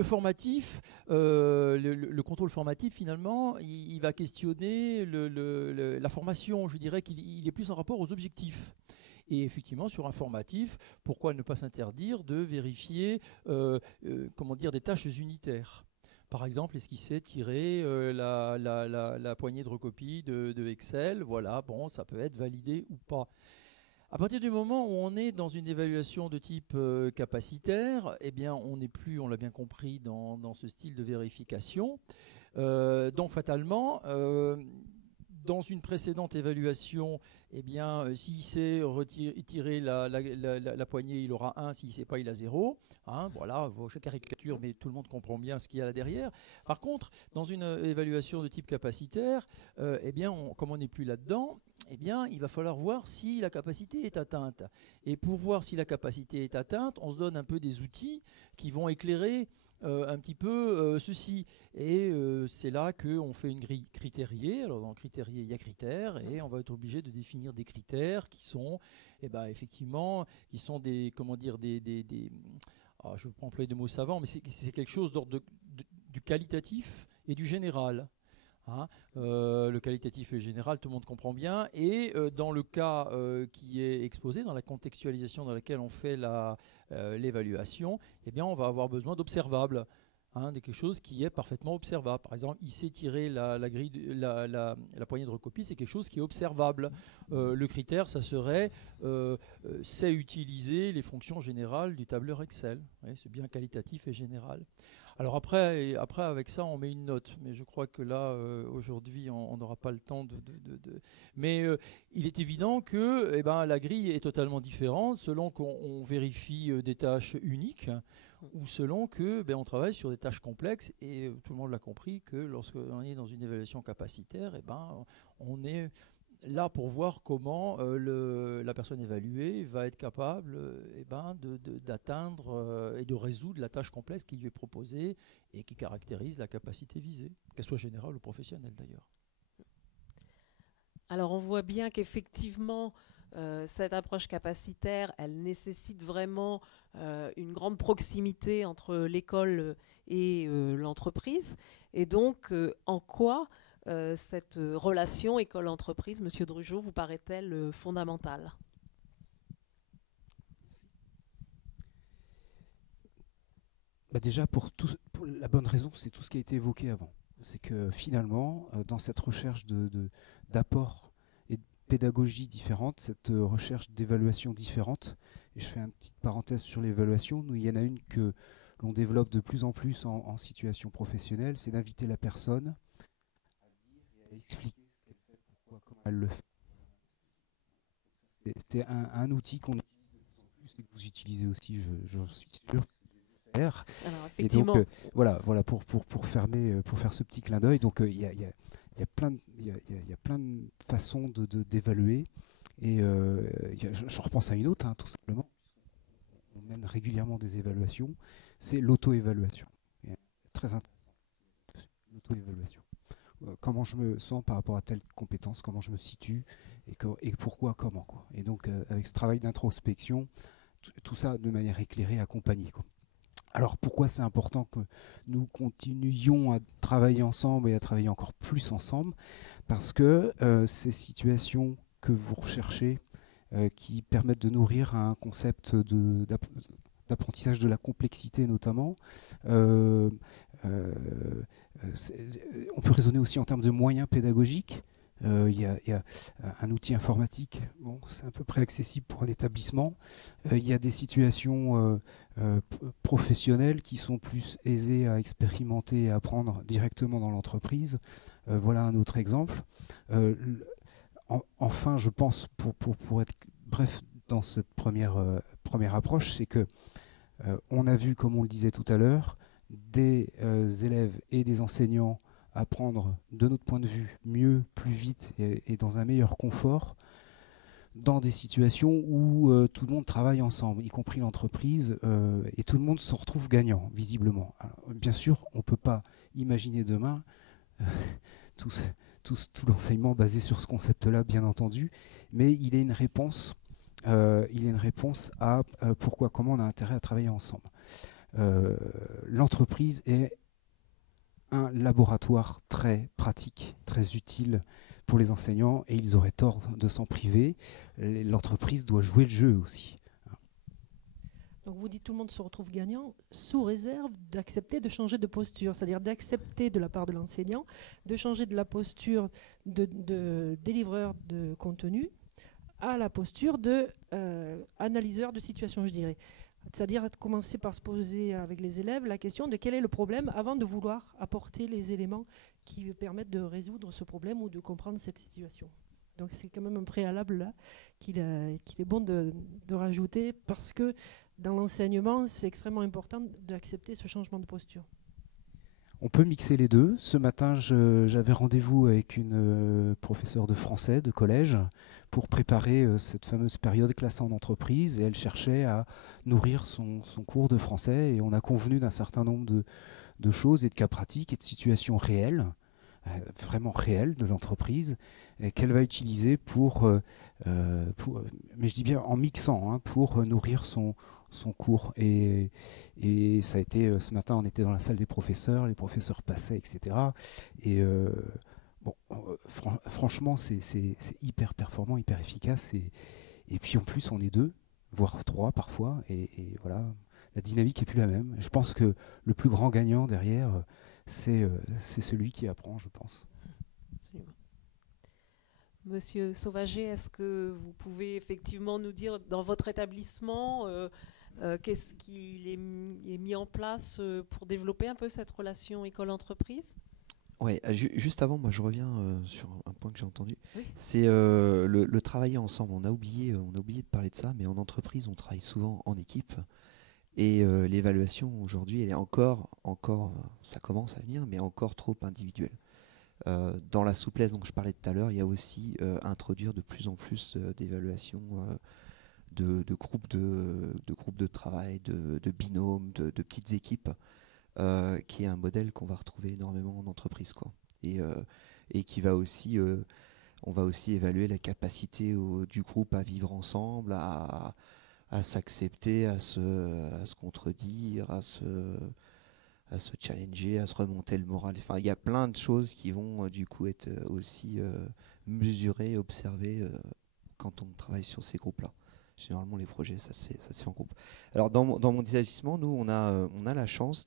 formatif, le contrôle formatif, finalement, il va questionner la formation. Je dirais qu'il est plus en rapport aux objectifs. Et effectivement, sur un formatif, pourquoi ne pas s'interdire de vérifier des tâches unitaires ? Par exemple, est-ce qu'il sait tirer la poignée de recopie de Excel ? Voilà, bon, ça peut être validé ou pas. À partir du moment où on est dans une évaluation de type capacitaire, eh bien, on n'est plus, on l'a bien compris, dans ce style de vérification. Donc, fatalement, dans une précédente évaluation, eh bien, s'il sait tirer la poignée, il aura 1. S'il ne sait pas, il a 0. Hein, voilà, je caricature, mais tout le monde comprend bien ce qu'il y a là derrière. Par contre, dans une évaluation de type capacitaire, eh bien, comme on n'est plus là-dedans, eh bien, il va falloir voir si la capacité est atteinte. Et pour voir si la capacité est atteinte, on se donne un peu des outils qui vont éclairer un petit peu ceci. Et c'est là qu'on fait une grille critériée. Alors dans le critérié, il y a critères et on va être obligé de définir des critères qui sont, effectivement, qui sont des, je prends employer de mots savants, mais c'est quelque chose d'ordre du qualitatif et du général. Hein, le qualitatif et le général, tout le monde comprend bien. Et dans le cas qui est exposé, dans la contextualisation dans laquelle on fait l'évaluation, eh bien, on va avoir besoin d'observables. De quelque chose qui est parfaitement observable. Par exemple, il sait tirer la poignée de recopie, c'est quelque chose qui est observable. Le critère, ça serait sait utiliser les fonctions générales du tableur Excel. Oui, c'est bien qualitatif et général. Alors après, avec ça, on met une note. Mais je crois que là, aujourd'hui, on n'aura pas le temps Mais il est évident que la grille est totalement différente selon qu'on vérifie des tâches uniques ou selon que on travaille sur des tâches complexes. Et tout le monde l'a compris que lorsqu'on est dans une évaluation capacitaire, on est là pour voir comment la personne évaluée va être capable d'atteindre et de résoudre la tâche complexe qui lui est proposée et qui caractérise la capacité visée, qu'elle soit générale ou professionnelle d'ailleurs. Alors on voit bien qu'effectivement, cette approche capacitaire, elle nécessite vraiment une grande proximité entre l'école et l'entreprise. Et donc, en quoi cette relation école-entreprise, Monsieur Drugeot, vous paraît-elle fondamentale? Déjà, pour la bonne raison, c'est tout ce qui a été évoqué avant. C'est que finalement, dans cette recherche d'apport et de pédagogie différente, cette recherche d'évaluation différente, et je fais une petite parenthèse sur l'évaluation, il y en a une que l'on développe de plus en plus en situation professionnelle, c'est d'inviter la personne à dire et à expliquer ce qu'elle fait, pourquoi, comment elle le fait. C'est un outil qu'on utilise de plus en plus et que vous utilisez aussi, j'en suis sûr. Alors, Et effectivement. donc voilà pour faire ce petit clin d'œil. Donc il y a plein de façons d'évaluer. Et je repense à une autre, tout simplement. On mène régulièrement des évaluations. C'est l'auto-évaluation. Très intéressant. L'auto-évaluation. comment je me sens par rapport à telle compétence, comment je me situe, et pourquoi, comment, quoi. Et donc, avec ce travail d'introspection, tout ça de manière éclairée, accompagnée, quoi. Alors pourquoi c'est important que nous continuions à travailler ensemble et à travailler encore plus ensemble? Parce que ces situations que vous recherchez, qui permettent de nourrir un concept d'apprentissage de la complexité notamment, on peut raisonner aussi en termes de moyens pédagogiques. Il y a un outil informatique, bon, c'est à peu près accessible pour un établissement. Il y a des situations professionnelles qui sont plus aisées à expérimenter et à apprendre directement dans l'entreprise. Voilà un autre exemple. Enfin, je pense, pour être bref dans cette première approche, c'est que on a vu, comme on le disait tout à l'heure, des élèves et des enseignants apprendre, de notre point de vue, mieux, plus vite et dans un meilleur confort, dans des situations où tout le monde travaille ensemble, y compris l'entreprise, et tout le monde se retrouve gagnant, visiblement. Alors, bien sûr, on ne peut pas imaginer demain tout l'enseignement basé sur ce concept-là, bien entendu, mais il est une réponse, à pourquoi, comment on a intérêt à travailler ensemble. L'entreprise est un laboratoire très pratique, très utile pour les enseignants, et ils auraient tort de s'en priver. L'entreprise doit jouer le jeu aussi. Donc vous dites tout le monde se retrouve gagnant sous réserve d'accepter de changer de posture, c'est-à-dire d'accepter de la part de l'enseignant de changer de la posture de délivreur de contenu à la posture de analyseur de situation, je dirais. C'est-à-dire commencer par se poser avec les élèves la question de quel est le problème avant de vouloir apporter les éléments qui permettent de résoudre ce problème ou de comprendre cette situation. Donc c'est quand même un préalable là qu'il est bon de rajouter, parce que dans l'enseignement, c'est extrêmement important d'accepter ce changement de posture. On peut mixer les deux. Ce matin, j'avais rendez-vous avec une professeure de français de collège pour préparer cette fameuse période classe en entreprise, et elle cherchait à nourrir son cours de français, et on a convenu d'un certain nombre de choses et de cas pratiques et de situations réelles, vraiment réelles de l'entreprise, qu'elle va utiliser mais je dis bien en mixant, hein, pour nourrir son cours. Et ça a été, ce matin, on était dans la salle des professeurs, les professeurs passaient, etc. Et franchement, c'est hyper performant, hyper efficace. Et puis en plus, on est 2, voire 3 parfois. Et voilà, la dynamique n'est plus la même. Je pense que le plus grand gagnant derrière, c'est celui qui apprend, je pense. Absolument. Monsieur Sauvager, est-ce que vous pouvez effectivement nous dire, dans votre établissement, qu'est-ce qui est mis en place pour développer un peu cette relation école-entreprise? Oui, juste avant, moi je reviens sur un point que j'ai entendu. Oui. C'est le travailler ensemble. On a oublié de parler de ça, mais en entreprise, on travaille souvent en équipe. Et l'évaluation aujourd'hui, elle est encore, ça commence à venir, mais encore trop individuelle. Dans la souplesse dont je parlais tout à l'heure, il y a aussi introduire de plus en plus d'évaluations de groupes de travail, de binômes, de petites équipes, qui est un modèle qu'on va retrouver énormément en entreprise, quoi. Et qui va aussi, on va aussi évaluer la capacité du groupe à vivre ensemble, à s'accepter, à se contredire, à se challenger, à se remonter le moral. Enfin, il y a plein de choses qui vont du coup être aussi mesurées, observées quand on travaille sur ces groupes-là. Généralement, les projets, ça se fait en groupe. Alors, dans mon établissement, nous, on a la chance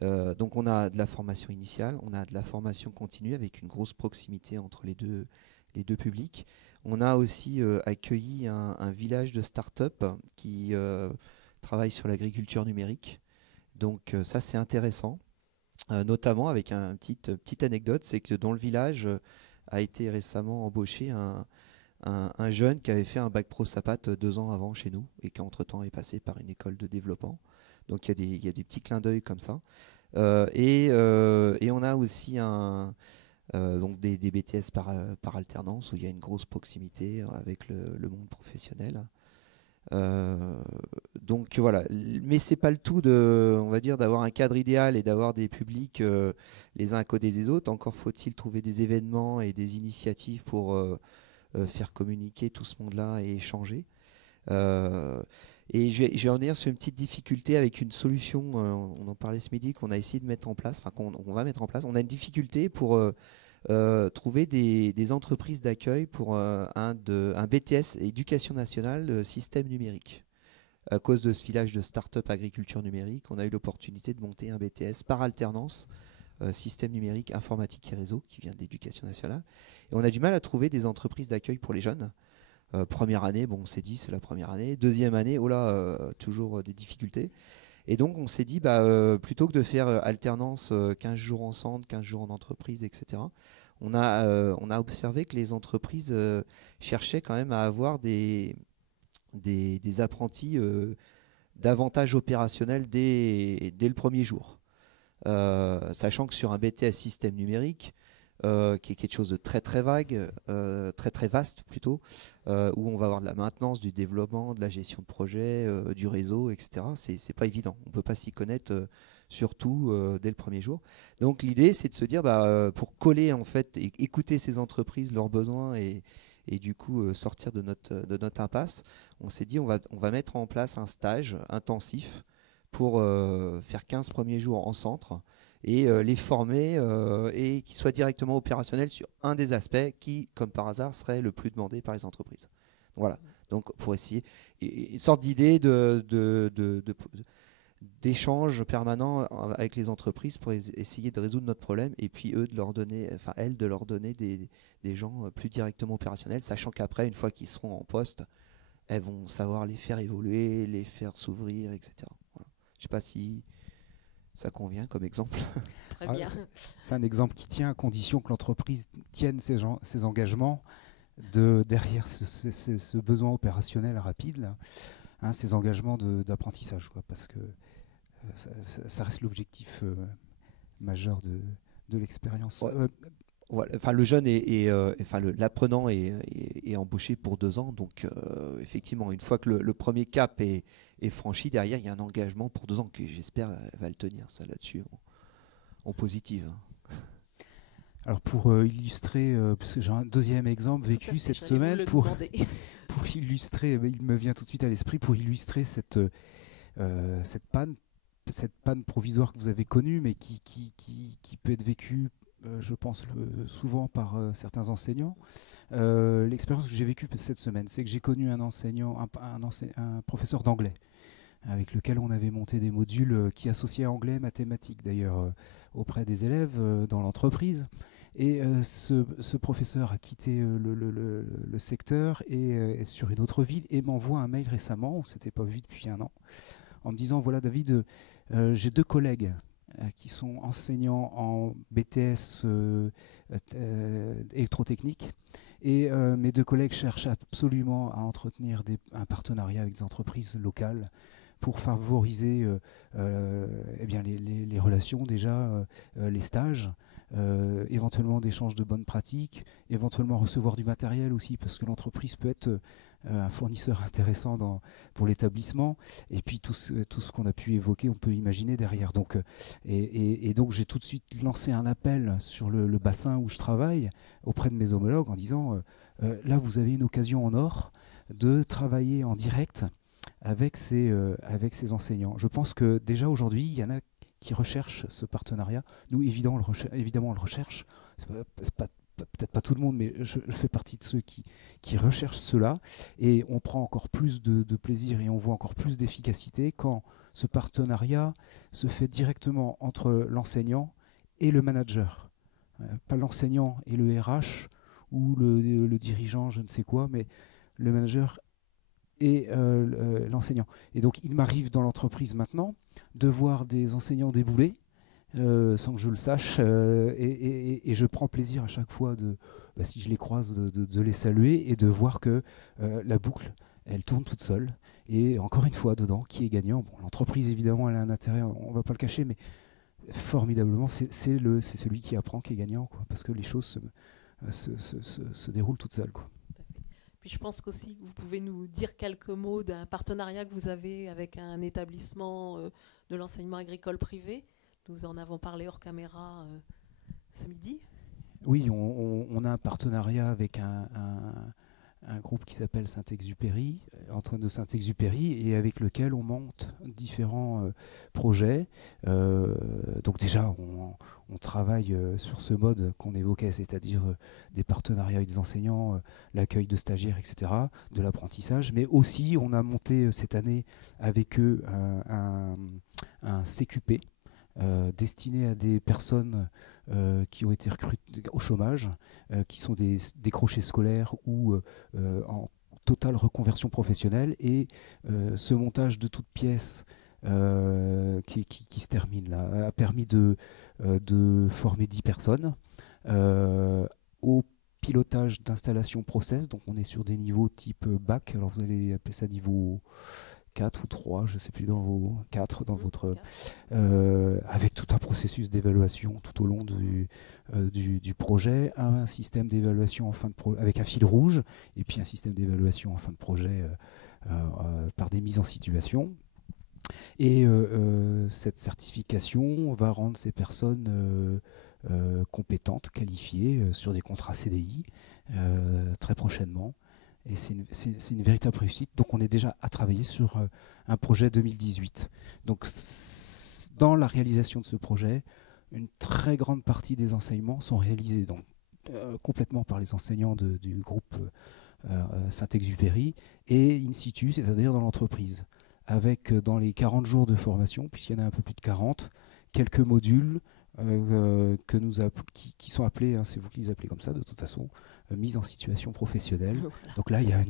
donc on a de la formation initiale, on a de la formation continue avec une grosse proximité entre les deux publics. On a aussi accueilli un village de start-up qui travaille sur l'agriculture numérique. Donc ça, c'est intéressant, notamment avec une petite anecdote, c'est que dans le village a été récemment embauché un jeune qui avait fait un bac pro SAPAT 2 ans avant chez nous et qui entre-temps est passé par une école de développement. Donc il y a des petits clins d'œil comme ça. Et on a aussi donc des BTS par alternance où il y a une grosse proximité avec le monde professionnel. Donc voilà, mais c'est pas le tout on va dire, d'avoir un cadre idéal et d'avoir des publics les uns à côté des autres. Encore faut-il trouver des événements et des initiatives pour faire communiquer tout ce monde-là et échanger. Et je vais revenir sur une petite difficulté avec une solution, on en parlait ce midi, qu'on a essayé de mettre en place, enfin qu'on va mettre en place. On a une difficulté pour trouver des entreprises d'accueil pour un BTS Éducation nationale système numérique. À cause de ce village de start-up agriculture numérique, on a eu l'opportunité de monter un BTS par alternance, système numérique, informatique et réseau, qui vient de l'éducation nationale. Et on a du mal à trouver des entreprises d'accueil pour les jeunes. Première année, bon, on s'est dit c'est la première année. Deuxième année, oh là, toujours des difficultés. Et donc on s'est dit, plutôt que de faire alternance 15 jours ensemble, 15 jours en entreprise, etc., on a observé que les entreprises cherchaient quand même à avoir des apprentis davantage opérationnels dès le premier jour. Sachant que sur un BTS système numérique, qui est quelque chose de très très vague, très très vaste plutôt, où on va avoir de la maintenance, du développement, de la gestion de projet, du réseau, etc. C'est pas évident. On peut pas s'y connaître surtout dès le premier jour. Donc l'idée, c'est de se dire, pour coller en fait et écouter ces entreprises, leurs besoins et du coup sortir de notre impasse, on s'est dit on va mettre en place un stage intensif pour faire 15 premiers jours en centre et les former et qu'ils soient directement opérationnels sur un des aspects qui, comme par hasard, serait le plus demandé par les entreprises. Voilà, donc pour essayer une sorte d'idée d'échange permanent avec les entreprises pour essayer de résoudre notre problème et puis elles de leur donner des gens plus directement opérationnels, sachant qu'après, une fois qu'ils seront en poste, elles vont savoir les faire évoluer, les faire s'ouvrir, etc. Voilà. Je ne sais pas si ça convient comme exemple. Très bien. C'est un exemple qui tient à condition que l'entreprise tienne ses engagements derrière ce besoin opérationnel rapide, là, ces engagements d'apprentissage, parce que ça reste l'objectif majeur de l'expérience. Ouais. Voilà. Enfin, le jeune l'apprenant est embauché pour 2 ans, donc effectivement, une fois que le premier cap est franchi, derrière il y a un engagement pour 2 ans que j'espère va le tenir, ça là-dessus en positive. Alors pour illustrer, parce que j'ai un deuxième exemple vécu cette semaine, pour illustrer, il me vient tout de suite à l'esprit, pour illustrer cette panne provisoire que vous avez connue, mais qui peut être vécue, je pense, souvent par certains enseignants. L'expérience que j'ai vécue cette semaine, c'est que j'ai connu un enseignant, un professeur d'anglais, avec lequel on avait monté des modules qui associaient anglais et mathématiques, d'ailleurs, auprès des élèves dans l'entreprise. Et ce professeur a quitté le secteur et est sur une autre ville et m'envoie un mail récemment, on ne s'était pas vu depuis 1 an, en me disant, voilà David, j'ai 2 collègues qui sont enseignants en BTS électrotechnique. Et mes 2 collègues cherchent absolument à entretenir un partenariat avec des entreprises locales pour favoriser les relations déjà, les stages, éventuellement d'échanges de bonnes pratiques, éventuellement recevoir du matériel aussi, parce que l'entreprise peut être un fournisseur intéressant pour l'établissement, et puis tout ce qu'on a pu évoquer, on peut imaginer derrière. Donc, donc j'ai tout de suite lancé un appel sur le bassin où je travaille auprès de mes homologues en disant là vous avez une occasion en or de travailler en direct avec ces enseignants. Je pense que déjà aujourd'hui il y en a qui recherchent ce partenariat. Nous évidemment on le recherche, c'est peut-être pas tout le monde, mais je fais partie de ceux qui recherchent cela, et on prend encore plus de plaisir et on voit encore plus d'efficacité quand ce partenariat se fait directement entre l'enseignant et le manager. Pas l'enseignant et le RH ou le dirigeant, je ne sais quoi, mais le manager et l'enseignant. Et donc il m'arrive dans l'entreprise maintenant de voir des enseignants débouler sans que je le sache, et je prends plaisir à chaque fois, si je les croise, de les saluer et de voir que la boucle, elle tourne toute seule. Et encore une fois, dedans, qui est gagnant? Bon, l'entreprise, évidemment, elle a un intérêt, on ne va pas le cacher, mais formidablement, c'est celui qui apprend qui est gagnant, parce que les choses se déroulent toutes seules. Puis je pense qu'aussi vous pouvez nous dire quelques mots d'un partenariat que vous avez avec un établissement de l'enseignement agricole privé. Nous en avons parlé hors caméra ce midi. Oui, on a un partenariat avec un groupe qui s'appelle Saint-Exupéry, Antoine de Saint-Exupéry, et avec lequel on monte différents projets. Donc déjà, on travaille sur ce mode qu'on évoquait, c'est-à-dire des partenariats avec des enseignants, l'accueil de stagiaires, etc., de l'apprentissage. Mais aussi, on a monté cette année avec eux un CQP destiné à des personnes qui ont été recrutées au chômage, qui sont des décrochés scolaires ou en totale reconversion professionnelle. Et ce montage de toutes pièces qui se termine là a permis de former 10 personnes au pilotage d'installation process. Donc on est sur des niveaux type bac, alors vous allez appeler ça niveau 4 ou 3, je ne sais plus, dans vos 4, dans votre, avec tout un processus d'évaluation tout au long du projet, un système d'évaluation en fin de avec un fil rouge, et puis un système d'évaluation en fin de projet par des mises en situation. Et cette certification va rendre ces personnes compétentes, qualifiées, sur des contrats CDI très prochainement. Et c'est une véritable réussite. Donc on est déjà à travailler sur un projet 2018. Donc dans la réalisation de ce projet, une très grande partie des enseignements sont réalisés donc, complètement par les enseignants du groupe Saint-Exupéry et in situ, c'est-à-dire dans l'entreprise. Avec dans les 40 jours de formation, puisqu'il y en a un peu plus de 40, quelques modules qui sont appelés, c'est vous qui les appelez comme ça de toute façon, mise en situation professionnelle. Voilà. Donc là, il y a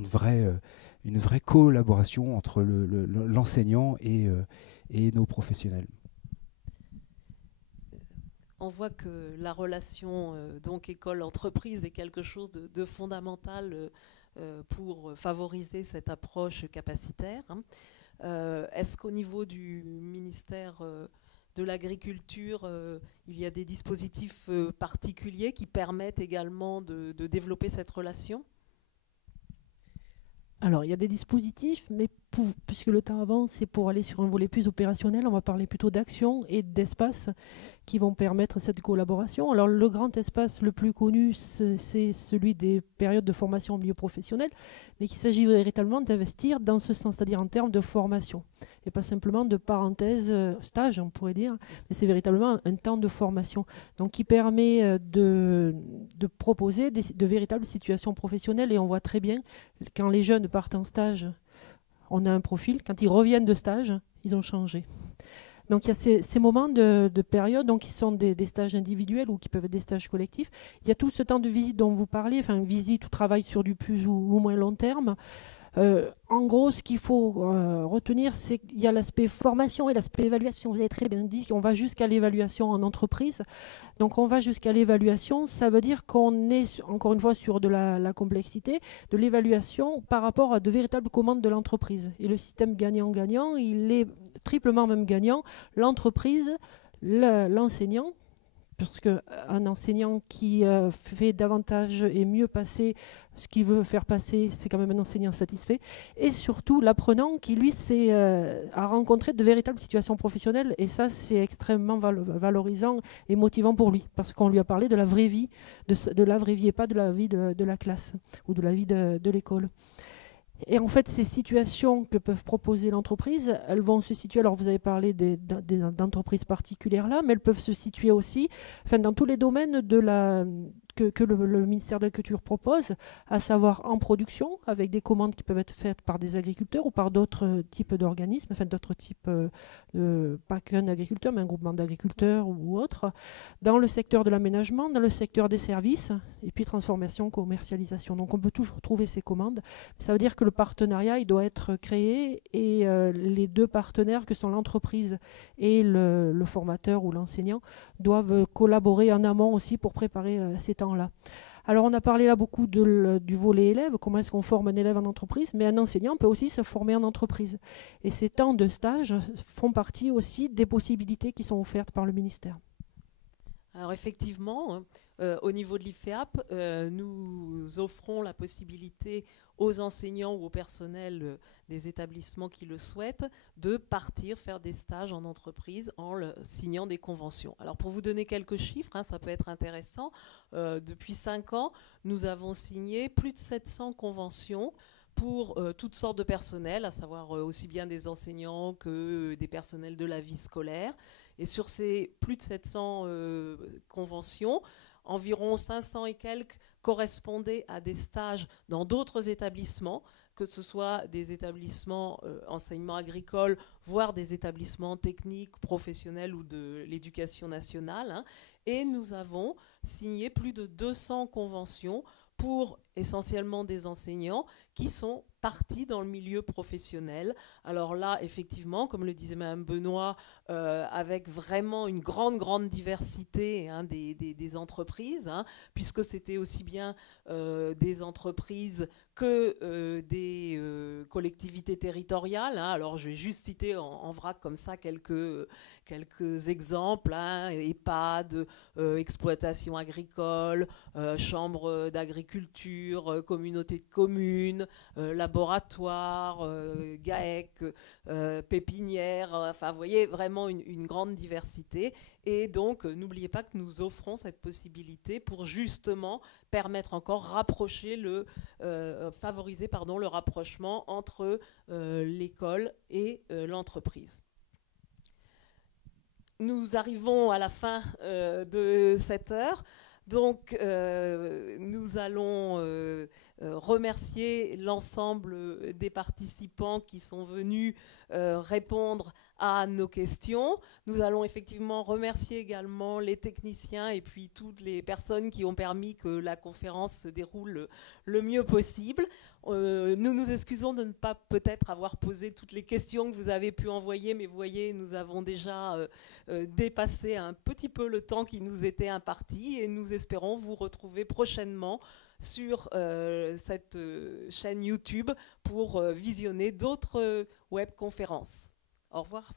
une vraie collaboration entre l'enseignant et nos professionnels. On voit que la relation donc école-entreprise est quelque chose de fondamental pour favoriser cette approche capacitaire. Est-ce qu'au niveau du ministère de l'Agriculture, il y a des dispositifs particuliers qui permettent également de développer cette relation ? Alors, il y a des dispositifs, mais puisque le temps avance, c'est pour aller sur un volet plus opérationnel. On va parler plutôt d'actions et d'espaces qui vont permettre cette collaboration. Alors, le grand espace le plus connu, c'est celui des périodes de formation au milieu professionnel, mais qu'il s'agit véritablement d'investir dans ce sens, c'est-à-dire en termes de formation, et pas simplement de parenthèse stage, on pourrait dire, mais c'est véritablement un temps de formation, donc qui permet de proposer de véritables situations professionnelles. Et on voit très bien, quand les jeunes partent en stage, on a un profil. Quand ils reviennent de stage, ils ont changé. Donc il y a ces moments de période donc, qui sont des stages individuels ou qui peuvent être des stages collectifs. Il y a tout ce temps de visite dont vous parlez, enfin visite ou travail sur du plus ou moins long terme. En gros, ce qu'il faut retenir, c'est qu'il y a l'aspect formation et l'aspect évaluation. Vous avez très bien dit qu'on va jusqu'à l'évaluation en entreprise. Donc on va jusqu'à l'évaluation, ça veut dire qu'on est encore une fois sur de la complexité, de l'évaluation par rapport à de véritables commandes de l'entreprise. Et le système gagnant-gagnant, il est triplement même gagnant. L'entreprise, l'enseignant, parce qu'un enseignant qui fait davantage et mieux passer ce qu'il veut faire passer, c'est quand même un enseignant satisfait. Et surtout, l'apprenant qui, lui, a rencontré de véritables situations professionnelles. Et ça, c'est extrêmement valorisant et motivant pour lui. Parce qu'on lui a parlé de la vraie vie, de la vraie vie et pas de la vie de la classe ou de la vie de l'école. Et en fait, ces situations que peuvent proposer l'entreprise, elles vont se situer, alors vous avez parlé d'entreprises particulières là, mais elles peuvent se situer aussi dans tous les domaines que le ministère de la Culture propose, à savoir en production, avec des commandes qui peuvent être faites par des agriculteurs ou par d'autres types d'organismes, d'autres types, pas qu'un agriculteur, mais un groupement d'agriculteurs ou autre, dans le secteur de l'aménagement, dans le secteur des services, et puis transformation, commercialisation. Donc on peut toujours trouver ces commandes. Ça veut dire que le partenariat, il doit être créé et les deux partenaires que sont l'entreprise et le formateur ou l'enseignant doivent collaborer en amont aussi pour préparer ces temps-là. Alors on a parlé là beaucoup du volet élève, comment est-ce qu'on forme un élève en entreprise, mais un enseignant peut aussi se former en entreprise. Et ces temps de stage font partie aussi des possibilités qui sont offertes par le ministère. Alors effectivement, au niveau de l'IFEAP, nous offrons la possibilité aux enseignants ou au personnel des établissements qui le souhaitent de partir faire des stages en entreprise en signant des conventions. Alors pour vous donner quelques chiffres, ça peut être intéressant, depuis 5 ans, nous avons signé plus de 700 conventions pour toutes sortes de personnels, à savoir aussi bien des enseignants que des personnels de la vie scolaire. Et sur ces plus de 700 conventions, environ 500 et quelques correspondaient à des stages dans d'autres établissements, que ce soit des établissements enseignement agricole, voire des établissements techniques, professionnels ou de l'éducation nationale. Et nous avons signé plus de 200 conventions pour essentiellement des enseignants qui sont partis dans le milieu professionnel. Alors là, effectivement, comme le disait Mme Benoît, avec vraiment une grande diversité des entreprises, puisque c'était aussi bien des entreprises que des collectivités territoriales. Alors je vais juste citer en vrac comme ça quelques exemples, EHPAD, exploitation agricole, chambre d'agriculture, communauté de communes, laboratoire, GAEC, pépinière, enfin vous voyez vraiment une grande diversité. Et donc n'oubliez pas que nous offrons cette possibilité pour justement permettre encore favoriser le rapprochement entre l'école et l'entreprise. Nous arrivons à la fin de cette heure. Donc, nous allons remercier l'ensemble des participants qui sont venus répondre à nos questions. Nous allons effectivement remercier également les techniciens et puis toutes les personnes qui ont permis que la conférence se déroule le mieux possible. Nous nous excusons de ne pas peut-être avoir posé toutes les questions que vous avez pu envoyer, mais vous voyez, nous avons déjà dépassé un petit peu le temps qui nous était imparti et nous espérons vous retrouver prochainement sur cette chaîne YouTube pour visionner d'autres webconférences. Au revoir.